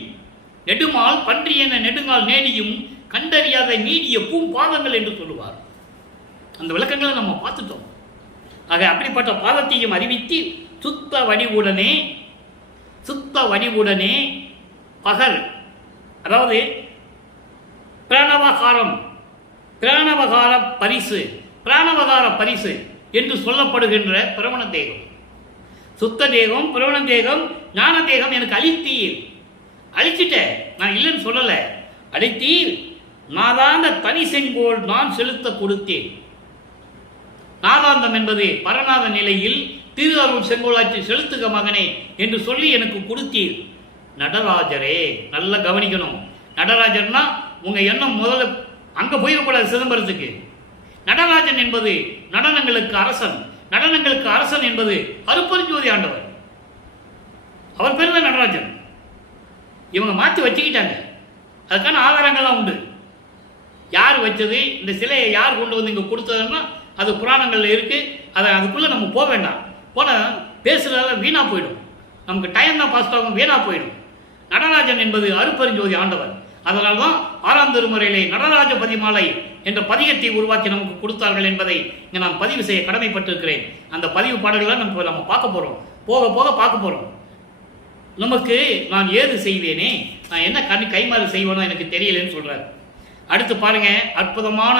நெடுமால் பன்றி என நெடுங்கால் நேடியும் கண்டறியாத நீடிய பூம்பாதங்கள் என்று சொல்லுவார். அந்த விளக்கங்களை நம்ம பார்த்துட்டோம். ஆக அப்படிப்பட்ட பாதத்தையும் அறிவித்து சுத்த வடிவுடனே பகல், அதாவது பிராணவகார பரிசு என்று சொல்லப்படுகின்ற பிரவண தேகம், சுத்த தேகம், பிரவண தேகம், ஞான தேகம் எனக்கு அழிச்சிட்ட. நான் இல்லைன்னு சொல்லல, அழித்தீர். நாதாந்த தனி செங்கோல் நான் செலுத்த கொடுத்தேன். நாதாந்தம் என்பது பரநாத நிலையில் திரு அருள் செங்கோலாட்சி செலுத்துக மகனே என்று சொல்லி எனக்கு கொடுத்தீர். நடராஜரே, நல்லா கவனிக்கணும். நடராஜர்னா உங்க எண்ணம் முதல்ல அங்க போயிடக்கூடாது. சிதம்பரத்துக்கு நடராஜன் என்பது நடனங்களுக்கு அரசன் என்பது அருப்பெருஞ்சோதி ஆண்டவர். அவர் பேர் தான் நடராஜன். இவங்க மாற்றி வச்சுக்கிட்டாங்க. அதுக்கான ஆதாரங்கள்லாம் உண்டு. யார் வச்சது, இந்த சிலையை யார் கொண்டு வந்து இங்கே கொடுத்ததுன்னா அது புராணங்களில் இருக்குது. அதுக்குள்ளே நம்ம போக வேண்டாம். போனால் பேசுகிறதால வீணாக போயிடும். நமக்கு டைம் தான் பாஸ்ட் ஆகும், வீணாக போயிடும். நடராஜன் என்பது அருப்பெருஞ்சோதி ஆண்டவர். அதனால தான் 6ஆம் திருமுறையிலே நடராஜ பதிமாலை என்ற பதிகத்தை உருவாக்கி நமக்கு கொடுத்தார்கள் என்பதை இங்கே நான் பதிவு செய்ய கடமைப்பட்டிருக்கிறேன். அந்த பதிவு பாடல்களை நம்ம பார்க்க போகிறோம். போக போக பார்க்க போகிறோம். நமக்கு நான் ஏது செய்வேனே, நான் என்ன கைமாறு செய்வேனோ எனக்கு தெரியலன்னு சொல்கிறார். அடுத்து பாருங்க, அற்புதமான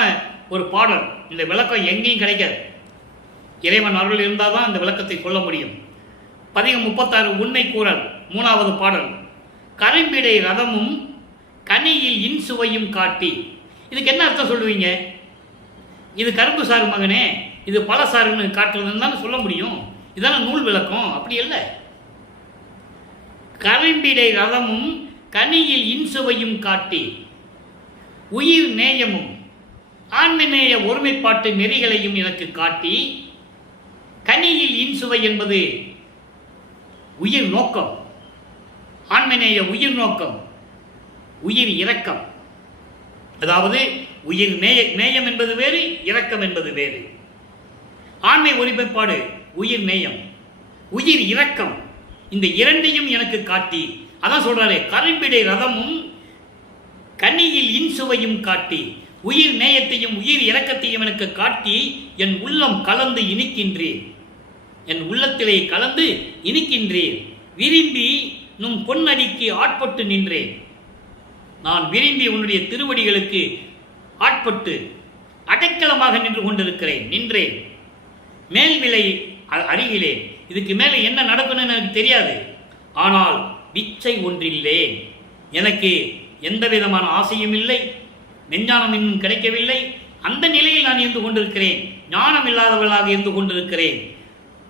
ஒரு பாடல். இந்த விளக்கம் எங்கேயும் கிடைக்காது. இறைவன் அருள் இருந்தால் தான் இந்த விளக்கத்தை சொல்ல முடியும். பதிகம் 36 உண்மை கூறல் 3வது பாடல். கரும்பிடை ரதமும் கனியில் இன்சுவையும் காட்டி. இதுக்கு என்ன அர்த்தம் சொல்லுவீங்க? இது கரும்பு சாறு மகனே, இது பல சாறுன்னு காட்டுறதுன்னு தானே சொல்ல முடியும். இதான நூல் விளக்கம். அப்படி இல்லை. கரும்பிடை ரதமும் கனியில் இன்சுவையும் காட்டி உயிர் நேயமும் ஆன்மநேய ஒருமைப்பாட்டு நெறிகளையும் எனக்கு காட்டி. கனியில் இன்சுவை என்பது உயிர் நோக்கம், ஆன்மநேய உயிர் நோக்கம், உயிர் இரக்கம். அதாவது உயிர் நேயம் என்பது வேறு, இரக்கம் என்பது வேறு. ஆன்மை ஒருமைப்பாடு உயிர் நேயம், உயிர் இரக்கம், இந்த இரண்டையும் எனக்கு காட்டி. அதான் சொல்றாரு, கரும்பிடை ரதமும் கனியில் இன்சுவையும் காட்டி உயிர் நேயத்தையும் உயிர் இரக்கத்தையும் எனக்கு காட்டி என் உள்ளம் கலந்து இனிக்கின்றேன். என் உள்ளத்திலே கலந்து இனிக்கின்றேன். விரும்பி நும் பொன்னடிக்கு ஆட்பட்டு நின்றேன். நான் விரும்பி உன்னுடைய திருவடிகளுக்கு ஆட்பட்டு அடைக்கலமாக நின்று கொண்டிருக்கிறேன், நின்றேன். மேல்விலை அருகிலே. இதுக்கு மேலே என்ன நடக்கணும்னு எனக்கு தெரியாது. ஆனால் விச்சை ஒன்றில்லேன். எனக்கு எந்த விதமான ஆசையும் இல்லை, மெஞ்ஞானம் இன்னும் கிடைக்கவில்லை. அந்த நிலையில் நான் இருந்து கொண்டிருக்கிறேன். ஞானம் இல்லாதவளாக இருந்து கொண்டிருக்கிறேன்.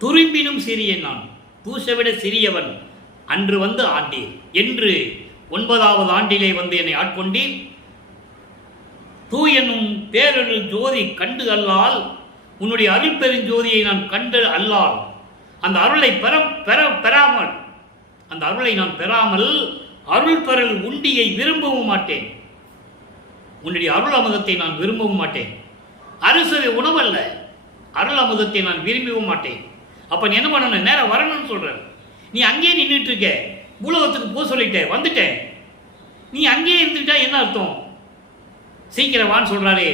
துரும்பினும் சிறியன், நான் தூசவிட சிறியவன். அன்று வந்து ஆண்டீர் என்று 9வது ஆண்டிலே வந்து என்னை ஆட்கொண்டீர். தூயனும் பேரருள் ஜோதி கண்டு அல்லால், உன்னுடைய அருள்பெருஞ்சோதியை நான் கண்டு அல்லால், அந்த அருளை பெறாமல், அந்த அருளை நான் பெறாமல் அருள் பெறல் உண்டியை விரும்பவும் மாட்டேன். உன்னுடைய அருள் அமுதத்தை நான் விரும்பவும் மாட்டேன். அறுசுவை உணவல்ல, அருள் அமுதத்தை நான் விரும்பவும் மாட்டேன். அப்ப நீ என்ன பண்ணணும்? நேரம் வரணும்னு சொல்ற. நீ அங்கேயே நின்றுட்டு இருக்க. பூலோகத்துக்கு போக சொல்லிட்டேன், வந்துட்டேன். நீ அங்கேயே இருந்துட்டா என்ன அர்த்தம்? சீக்கிரம் வான்னு சொல்றாரு.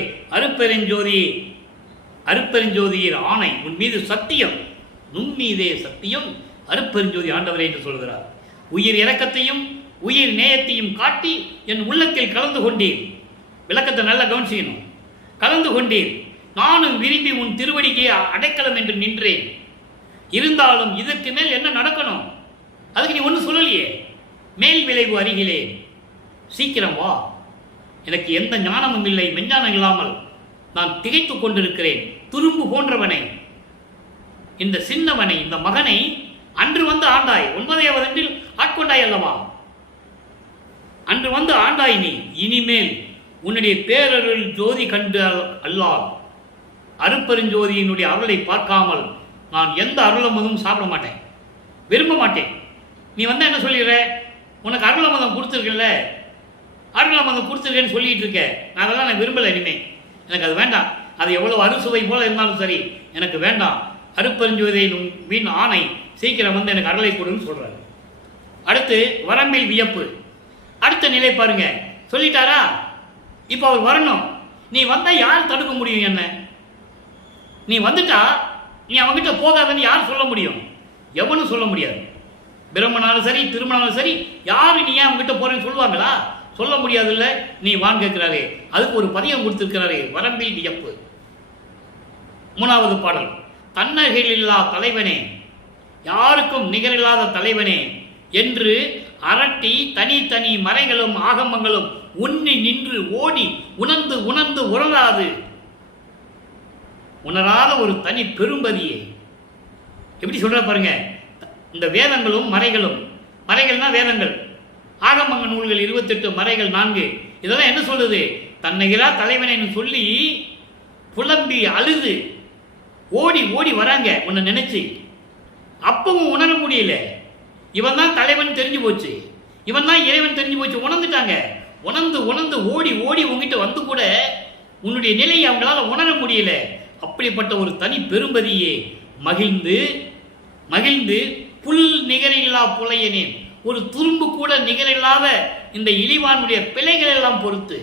அருப்பெருஞ்சோதியர் ஆணை, உன் மீது சத்தியம், நுண் மீதே சத்தியம், அருப்பெருஞ்சோதி ஆண்டவரே என்று சொல்கிறார். உயிர் இரக்கத்தையும் உயிர் நேயத்தையும் காட்டி என் உள்ளத்தில் கலந்து கொண்டீர். விளக்கத்தை நல்லா கவனிச்சுக்கணும். கலந்து கொண்டீர். நானும் விரும்பி உன் திருவடிக்கே அடைக்கலம் என்று நின்றேன். இருந்தாலும் இதற்கு மேல் என்ன நடக்கணும்? அதுக்கு நீ ஒன்றும் சொல்லலையே. மேல் விளைவு அருகிலே, சீக்கிரம் வா. எனக்கு எந்த ஞானமும் இல்லை, மெஞ்ஞானம் இல்லாமல் நான் திகைத்துக் கொண்டிருக்கிறேன். துரும்பு போன்றவனை, இந்த சின்னவனை, இந்த மகனை அன்று வந்து ஆண்டாய். 9வது ஆண்டில் ஆட்கொண்டாய் அல்லவா? அன்று வந்து ஆண்டாய் நீ. இனிமேல் உன்னுடைய பேரருள் ஜோதி கண்டு அல்லால், அருப்பெருஞ்சோதியினுடைய அருளை பார்க்காமல் நான் எந்த அருளமதும் சாப்பிட மாட்டேன், விரும்ப மாட்டேன். நீ வந்து என்ன சொல்லிடுற? உனக்கு அருளமதம் கொடுத்துருக்கல, அருளமதம் கொடுத்துருக்கேன்னு சொல்லிட்டு இருக்க. நான் அதெல்லாம் நான் விரும்பலை. இனிமே எனக்கு அது வேண்டாம். அது எவ்வளவு அறுசுவை போல இருந்தாலும் சரி எனக்கு வேண்டாம், அருட்பெருஞ்சோதி வீண் ஆணை, சீக்கிரம் வந்து எனக்கு அருளை கொடுன்னு சொல்றாரு. அடுத்து வரம்பில் வியப்பு. அடுத்த நிலை பாருங்க, சொல்லிட்டாரா? இப்போ அவர் வரணும். நீ வந்தா யார் தடுக்க முடியும்? என்ன நீ வந்துட்டா நீ அவங்ககிட்ட போகாதன்னு யார் சொல்ல முடியும்? எவனும் சொல்ல முடியாது. பிரம்மனாலும் சரி திருமணாலும் சரி யாரு நீ ஏன் அவங்ககிட்ட போறேன்னு சொல்லுவாங்களா? சொல்ல முடியாது. இல்ல நீ வான் கேட்கிறாரே, அதுக்கு ஒரு பதியம் கொடுத்திருக்கிறாரே, வரம்பில் வியப்பு. மூணாவது பாடல், தன்னகையில்லா தலைவனே, யாருக்கும் நிகரில்லாத தலைவனே என்று அரட்டி தனி மறைகளும் ஆகமங்களும் உன்னி நின்று ஓடி உணர்ந்து உணர்ந்து உணராத ஒரு தனி பெரும்பதியை எப்படி சொல்ற பாருங்க. இந்த வேதங்களும் மறைகள்னா வேதங்கள், ஆகமங்க நூல்கள் 28, மறைகள் 4, இதெல்லாம் என்ன சொல்லுது? தன்னைகிறா தலைவனை சொல்லி புலம்பி அழுது ஓடி ஓடி வராங்க உன்னை நினைச்சு. அப்பவும் உணர முடியல. இவன் தான் தலைவன் தெரிஞ்சு போச்சு, இவன் தான் இறைவன் தெரிஞ்சு போச்சு, உணர்ந்துட்டாங்க. உணர்ந்து ஓடி ஓடி உங்ககிட்ட வந்து கூட உன்னுடைய நிலையை அவங்களால உணர முடியல. அப்படிப்பட்ட ஒரு தனி பெரும்பதியே மகிழ்ந்து புல் நிகரில்லா புலையனேன், ஒரு துரும்பு கூட நிகரில்லாத இந்த இழிவானுடைய பிழைகள் எல்லாம் பொறுத்து.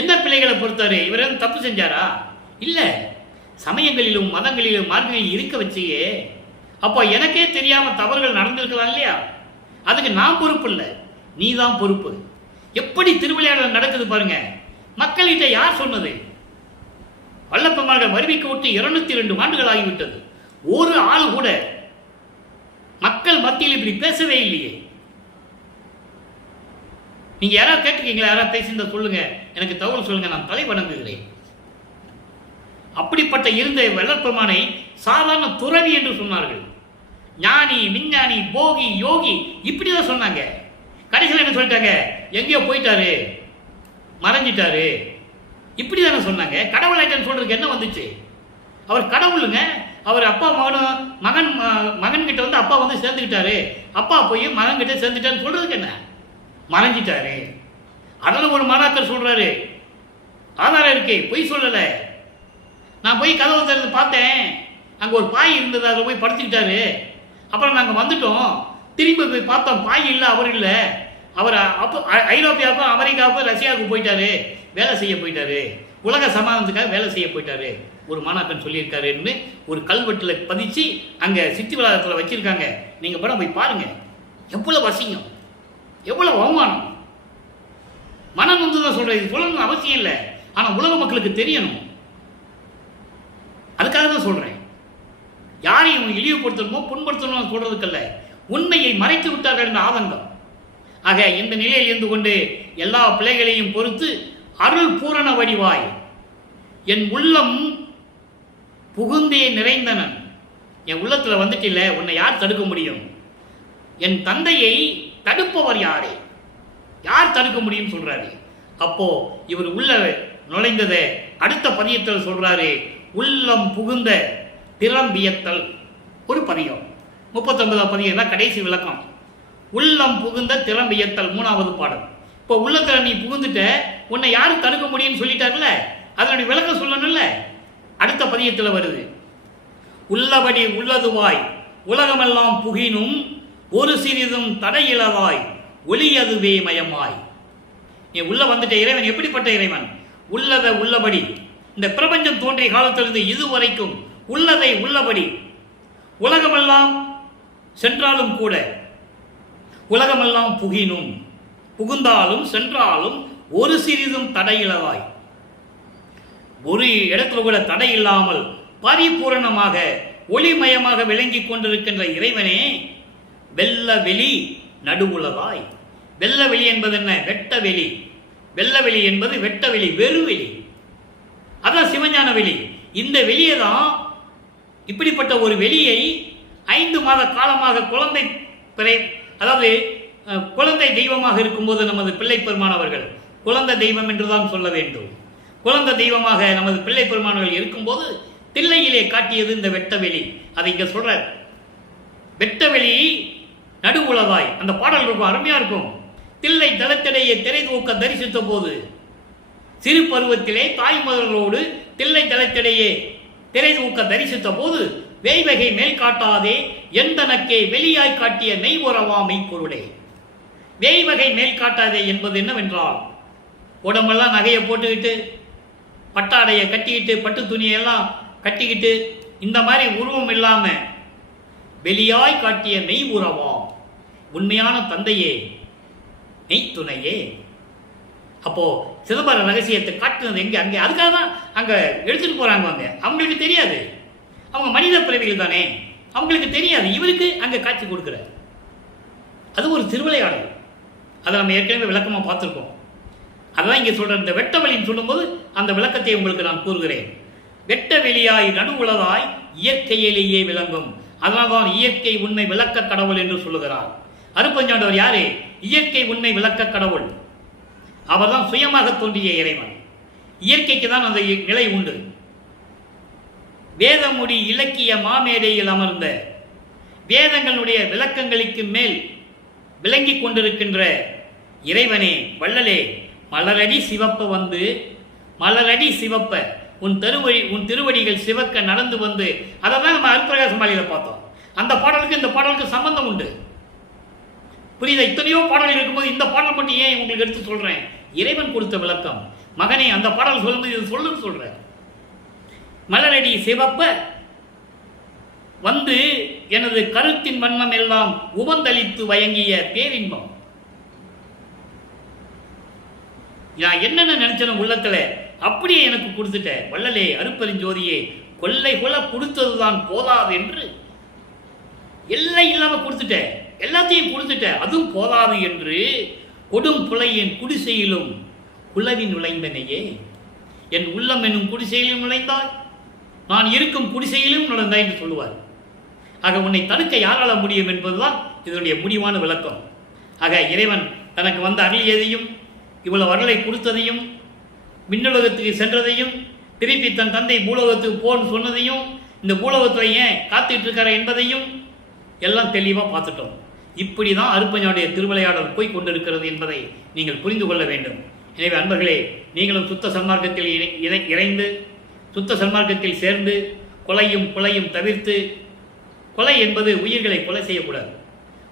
எந்த பிழைகளை பொறுத்தாரு? இவர் தப்பு செஞ்சாரா? இல்ல, சமயங்களிலும் மதங்களிலும் மார்க்கங்களில் இருக்க வச்சியே. அப்போ எனக்கே தெரியாம தவறுகள் நடந்திருக்கலாம் இல்லையா? அதுக்கு நான் பொறுப்பு இல்லை, நீ தான் பொறுப்பு. எப்படி திருவிளையாடல் நடக்குது பாருங்க. மக்கள்கிட்ட யார் சொன்னது? வல்லப்பெருமாள் வருவிக்க விட்டு 202 ஆண்டுகள் ஆகிவிட்டது. ஒரு ஆள் கூட மக்கள் மத்தியில் இப்படி பேசவே இல்லையே. நீங்க யாராவது கேட்டுக்கீங்களா? யாராவது பேசியிருந்தா சொல்லுங்க, எனக்கு தகவல் சொல்லுங்க, நான் தலை வணங்குகிறேன். அப்படிப்பட்ட இருந்த வல்லப்பெருமானை சாதாரண துறவி என்று சொன்னார்கள். ஞானி, விஞ்ஞானி, போகி, யோகி இப்படிதான் சொன்னாங்க. கடைசியில் என்ன சொல்லிட்டாங்க? எங்கேயோ போயிட்டாரு, மறைஞ்சிட்டாரு, இப்படிதானே சொன்னாங்க. கடவுள் ஆயிட்டன்னு சொல்றதுக்கு என்ன வந்துச்சு? அவர் கடவுளுங்க. அவர் அப்பா மகன் கிட்ட வந்து அப்பா வந்து சேர்ந்துக்கிட்டாரு, அப்பா போய் மகன் கிட்ட சேர்ந்துட்டான்னு சொல்றதுக்கு என்ன? மறைஞ்சிட்டாரு. அதெல்லாம் ஒரு மாணாக்கர் சொல்றாரு, ஆதாரம் இருக்கு, பொய் சொல்லல. நான் போய் கதவை திறந்து பார்த்தேன், அங்க ஒரு பாய் இருந்தது, அதில் போய் படுத்துக்கிட்டாரு. அப்புறம் நாங்கள் வந்துட்டோம், திரும்பி போய் பார்த்தோம், பாய் இல்லை, அவர் இல்லை. அவர் அப்போ ஐரோப்பியாவுக்கும் அமெரிக்காவுக்கும் ரஷ்யாவுக்கும் போயிட்டாரு, வேலை செய்ய போயிட்டாரு, உலக சமாதானத்துக்காக வேலை செய்ய போயிட்டாரு, ஒரு மாணாக்கன் சொல்லியிருக்காருன்னு ஒரு கல்வெட்டில் பதிச்சு அங்கே சித்தி விழாத்தில் வச்சிருக்காங்க. நீங்கள் படம் போய் பாருங்க. எவ்வளவு அசிங்கம், எவ்வளவு அவமானம். மனம் வந்து தான் சொல்றேன், இது சொல்லணும்னு அவசியம் இல்லை, ஆனால் உலக மக்களுக்கு தெரியணும். அதுக்காக தான் சொல்றேன். யாரையும் இழிவுபடுத்தணுமோ புண்படுத்தணுமோ சொல்றதுக்கல்ல, உண்மையை மறைத்து விட்டார்கள் என்ற ஆதங்கம். ஆக இந்த நிலையில் இருந்து கொண்டு எல்லா பிள்ளைகளையும் பொறுத்து அருள் பூரண வடிவாய் என் உள்ளம் புகுந்தே நிறைந்தனன். என் உள்ளத்துல வந்துட்டு இல்லை, உன்னை யார் தடுக்க முடியும்? என் தந்தையை தடுப்பவர் யாரே? யார் தடுக்க முடியும் சொல்றாரு. அப்போ இவர் உள்ள நுழைந்ததை அடுத்த பதியத்தில் சொல்றாரு, உள்ளம் புகுந்த திறம்பியத்தல். ஒரு பதியம் 39 பதியம் தான் கடைசி விளக்கம். உள்ளம் புகுந்த திறம்பியத்தல் 3வது பாடல். இப்போ உள்ளத்துல நீ புகுந்துட்ட, உன்னை யாரும் தடுக்க முடியும்னு சொல்லிட்டார்ல, அதனுடைய விளக்கம் சொல்லணும்ல. அடுத்த பதியத்தில் வருது, உள்ளபடி உள்ளதுவாய் உலகமெல்லாம் புகினும் ஒரு சிறிதும் தடையிலவாய் ஒளியதுவே மயமாய். நீ உள்ள வந்துட்ட இறைவன் எப்படிப்பட்ட இறைவன்? உள்ளதை உள்ளபடி, இந்த பிரபஞ்சம் தோன்றிய காலத்திலிருந்து இதுவரைக்கும் உள்ளதை உள்ளபடி, உலகமெல்லாம் சென்றாலும் கூட, உலகமெல்லாம் புகினும், புகுந்தாலும் சென்றாலும் ஒரு சிறிதும் தடையிலவாய், ஒரு இடத்துல கூட தடை இல்லாமல் பரிபூரணமாக ஒளிமயமாக விளங்கி கொண்டிருக்கின்ற இறைவனே வெள்ள வெளி நடுவுலதாய். வெள்ள வெளி என்பது என்ன? வெட்ட வெளி. வெள்ள வெளி என்பது வெட்ட வெளி, வெறுவெளி. அதான் சிவஞான வெளி. இந்த வெளியை தான், இப்படிப்பட்ட ஒரு வெளியை 5 மாத காலமாக குழந்தை தெய்வமாக இருக்கும்போது நமது பிள்ளை பெருமானவர்கள், குழந்தை தெய்வம் என்றுதான் சொல்ல வேண்டும், குழந்தை தெய்வமாக நமது பிள்ளை பெருமானவர்கள் இருக்கும்போது தில்லையிலே காட்டியது இந்த வெட்டவெளி. அதை இங்க சொல்ற, வெட்டவெளி நடுவுலதாய். அந்த பாடல் இருக்கும், அருமையா இருக்கும். தில்லை தளத்திடையே திரை தூக்க தரிசித்த போது சிறு பருவத்திலே தாய் மலர்களோடு தில்லை தளத்திடையே திரை தூக்க தரிசித்த போது வேய்வகை மேல் காட்டாதே எந்தனக்கே வெளியாய் காட்டிய மெய் உறவா மெய்ப்பொருளே. வேய்வகை மேல் காட்டாதே என்பது என்னவென்றால், உடம்பெல்லாம் நகையை போட்டுக்கிட்டு பட்டாடையை கட்டிக்கிட்டு பட்டு துணியெல்லாம் கட்டிக்கிட்டு இந்த மாதிரி உருவம் இல்லாம வெளியாய் காட்டிய மெய் உறவா உண்மையான தந்தையே மெய்த்துணையே. அப்போ சிதம்பர ரகசியத்தை காட்டுனது எங்க? அங்கே. அதுக்காக தான் அங்க எடுத்துட்டு போறாங்க. அவங்களுக்கு தெரியாது, அவங்க மனித பிறவிகள் தானே, அவங்களுக்கு தெரியாது. இவருக்கு அங்க காட்சி கொடுக்கிறார். அது ஒரு திருவிளையாடல். அதை நம்ம ஏற்கனவே விளக்கமா பார்த்துருக்கோம். அதான் இங்க சொல்ற இந்த வெட்ட வெளின்னு சொல்லும்போது அந்த விளக்கத்தை உங்களுக்கு நான் கூறுகிறேன். வெட்ட வெளியாய் நடுவுளதாய் இயற்கையிலேயே விளங்கும். அதனால்தான் இயற்கை உண்மை விளக்க கடவுள் என்று சொல்லுகிறார். அருப்பஞ்சாண்டவர் யாரு? இயற்கை உண்மை விளக்க கடவுள். அவர்தான் சுயமாக தோன்றிய இறைவன். இயற்கைக்கு தான் அந்த நிலை உண்டு. வேதமுடி இலக்கிய மாமேடையில் அமர்ந்த வேதங்களுடைய விளக்கங்களுக்கு மேல் விளங்கி கொண்டிருக்கின்ற இறைவனே, வள்ளலே, மலரடி சிவப்ப வந்து மலரடி சிவப்ப உன் திருவடிகள் சிவக்க நடந்து வந்து. அதை தான் நம்ம அருட்பிரகாச மாலையில பார்த்தோம். அந்த பாடலுக்கு இந்த பாடலுக்கு சம்பந்தம் உண்டு. புரியுதா? இத்தனையோ பாடல்கள் இருக்கும்போது இந்த பாடல் மட்டும் ஏன் உங்களுக்கு எடுத்து சொல்றேன்? இறைவன் கொடுத்த விளக்கம். மகனே, அந்த பாடல் சொல்லும்போது இது சொல்லுன்னு சொல்ற. மலரடி சிவப்ப வந்து எனது கருத்தின் வண்ணம் எல்லாம் உபந்தளித்து வழங்கிய பேரின்பம். நான் என்னென்ன நினைச்சேன் உள்ளத்துல அப்படியே எனக்கு கொடுத்துட்ட. வள்ளலே, அருட்பெருஞ்சோதியே, கொள்ளை கொல கொடுத்ததுதான் போதாது என்று எல்லாம் இல்லாம கொடுத்துட்ட, எல்லாத்தையும் கொடுத்துட்ட, அதுவும் போதாது என்று கொடும் புலையின் குடிசையிலும் குலவின் நுழைந்தனையே. என் உள்ளம் என்னும் குடிசையிலும் நுழைந்தாய், நான் இருக்கும் குடிசையிலும் நுழைந்தாய் என்று சொல்லுவார். ஆக உன்னை தடுக்க யாரால முடியும் என்பதுதான் இதனுடைய முடிவான விளக்கம். ஆக இறைவன் தனக்கு வந்த அருளியதையும் இவ்வளவு அருளை கொடுத்ததையும் விண்ணுலகத்துக்கு சென்றதையும் திருப்பி தன் தந்தை பூலோகத்துக்கு போன்னு சொன்னதையும் இந்த பூலோகத்தை ஏன் காத்துட்டு இருக்கார என்பதையும் எல்லாம் தெளிவாக பார்த்துட்டோம். இப்படி தான் அருட்பஞ்சானுடைய திருவிளையாடல் போய் கொண்டிருக்கிறது என்பதை நீங்கள் புரிந்து கொள்ள வேண்டும். எனவே அன்பர்களே, நீங்களும் சுத்த சன்மார்க்கத்தில் இணைந்து சுத்த சன்மார்க்கத்தில் சேர்ந்து கொலையும் கொலையும் தவிர்த்து, கொலை என்பது உயிர்களை கொலை செய்யக்கூடாது,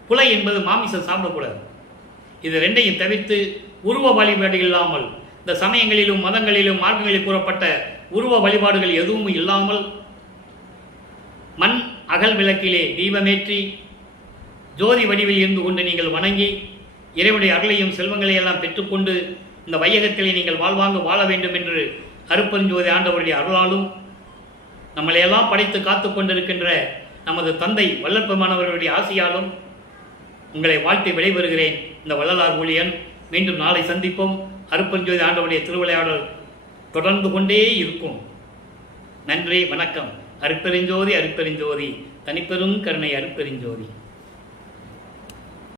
கொலை என்பது மாமிசம் சாப்பிடக்கூடாது, இது ரெண்டையும் தவிர்த்து உருவ வழிபாடு இல்லாமல், இந்த சமயங்களிலும் மதங்களிலும் மார்க்கங்களில் கூறப்பட்ட உருவ வழிபாடுகள் எதுவும் இல்லாமல் மண் அகல் விளக்கிலே தீபமேற்றி ஜோதி வடிவில் இருந்து கொண்டு நீங்கள் வணங்கி இறைவனுடைய அருளையும் செல்வங்களை எல்லாம் பெற்றுக்கொண்டு இந்த வையகத்திலே நீங்கள் வாழ்வாங்க வாழ வேண்டும் என்று அருட்பெருஞ்சோதி ஆண்டவருடைய அருளாலும் நம்மளையெல்லாம் படைத்து காத்து கொண்டிருக்கின்ற நமது தந்தை வல்லற்பெருமானவர்களுடைய ஆசியாலும் உங்களை வாழ்த்தி விடைபெறுகிறேன். இந்த வள்ளலார் ஊழியன். மீண்டும் நாளை சந்திப்போம். அருட்பெருஞ்சோதி ஆண்டவருடைய திருவிளையாடல் தொடர்ந்து கொண்டே இருக்கும். நன்றி, வணக்கம். அருட்பெருஞ்சோதி, அருட்பெருஞ்சோதி, தனிப்பெரும் கருணை அருட்பெருஞ்சோதி.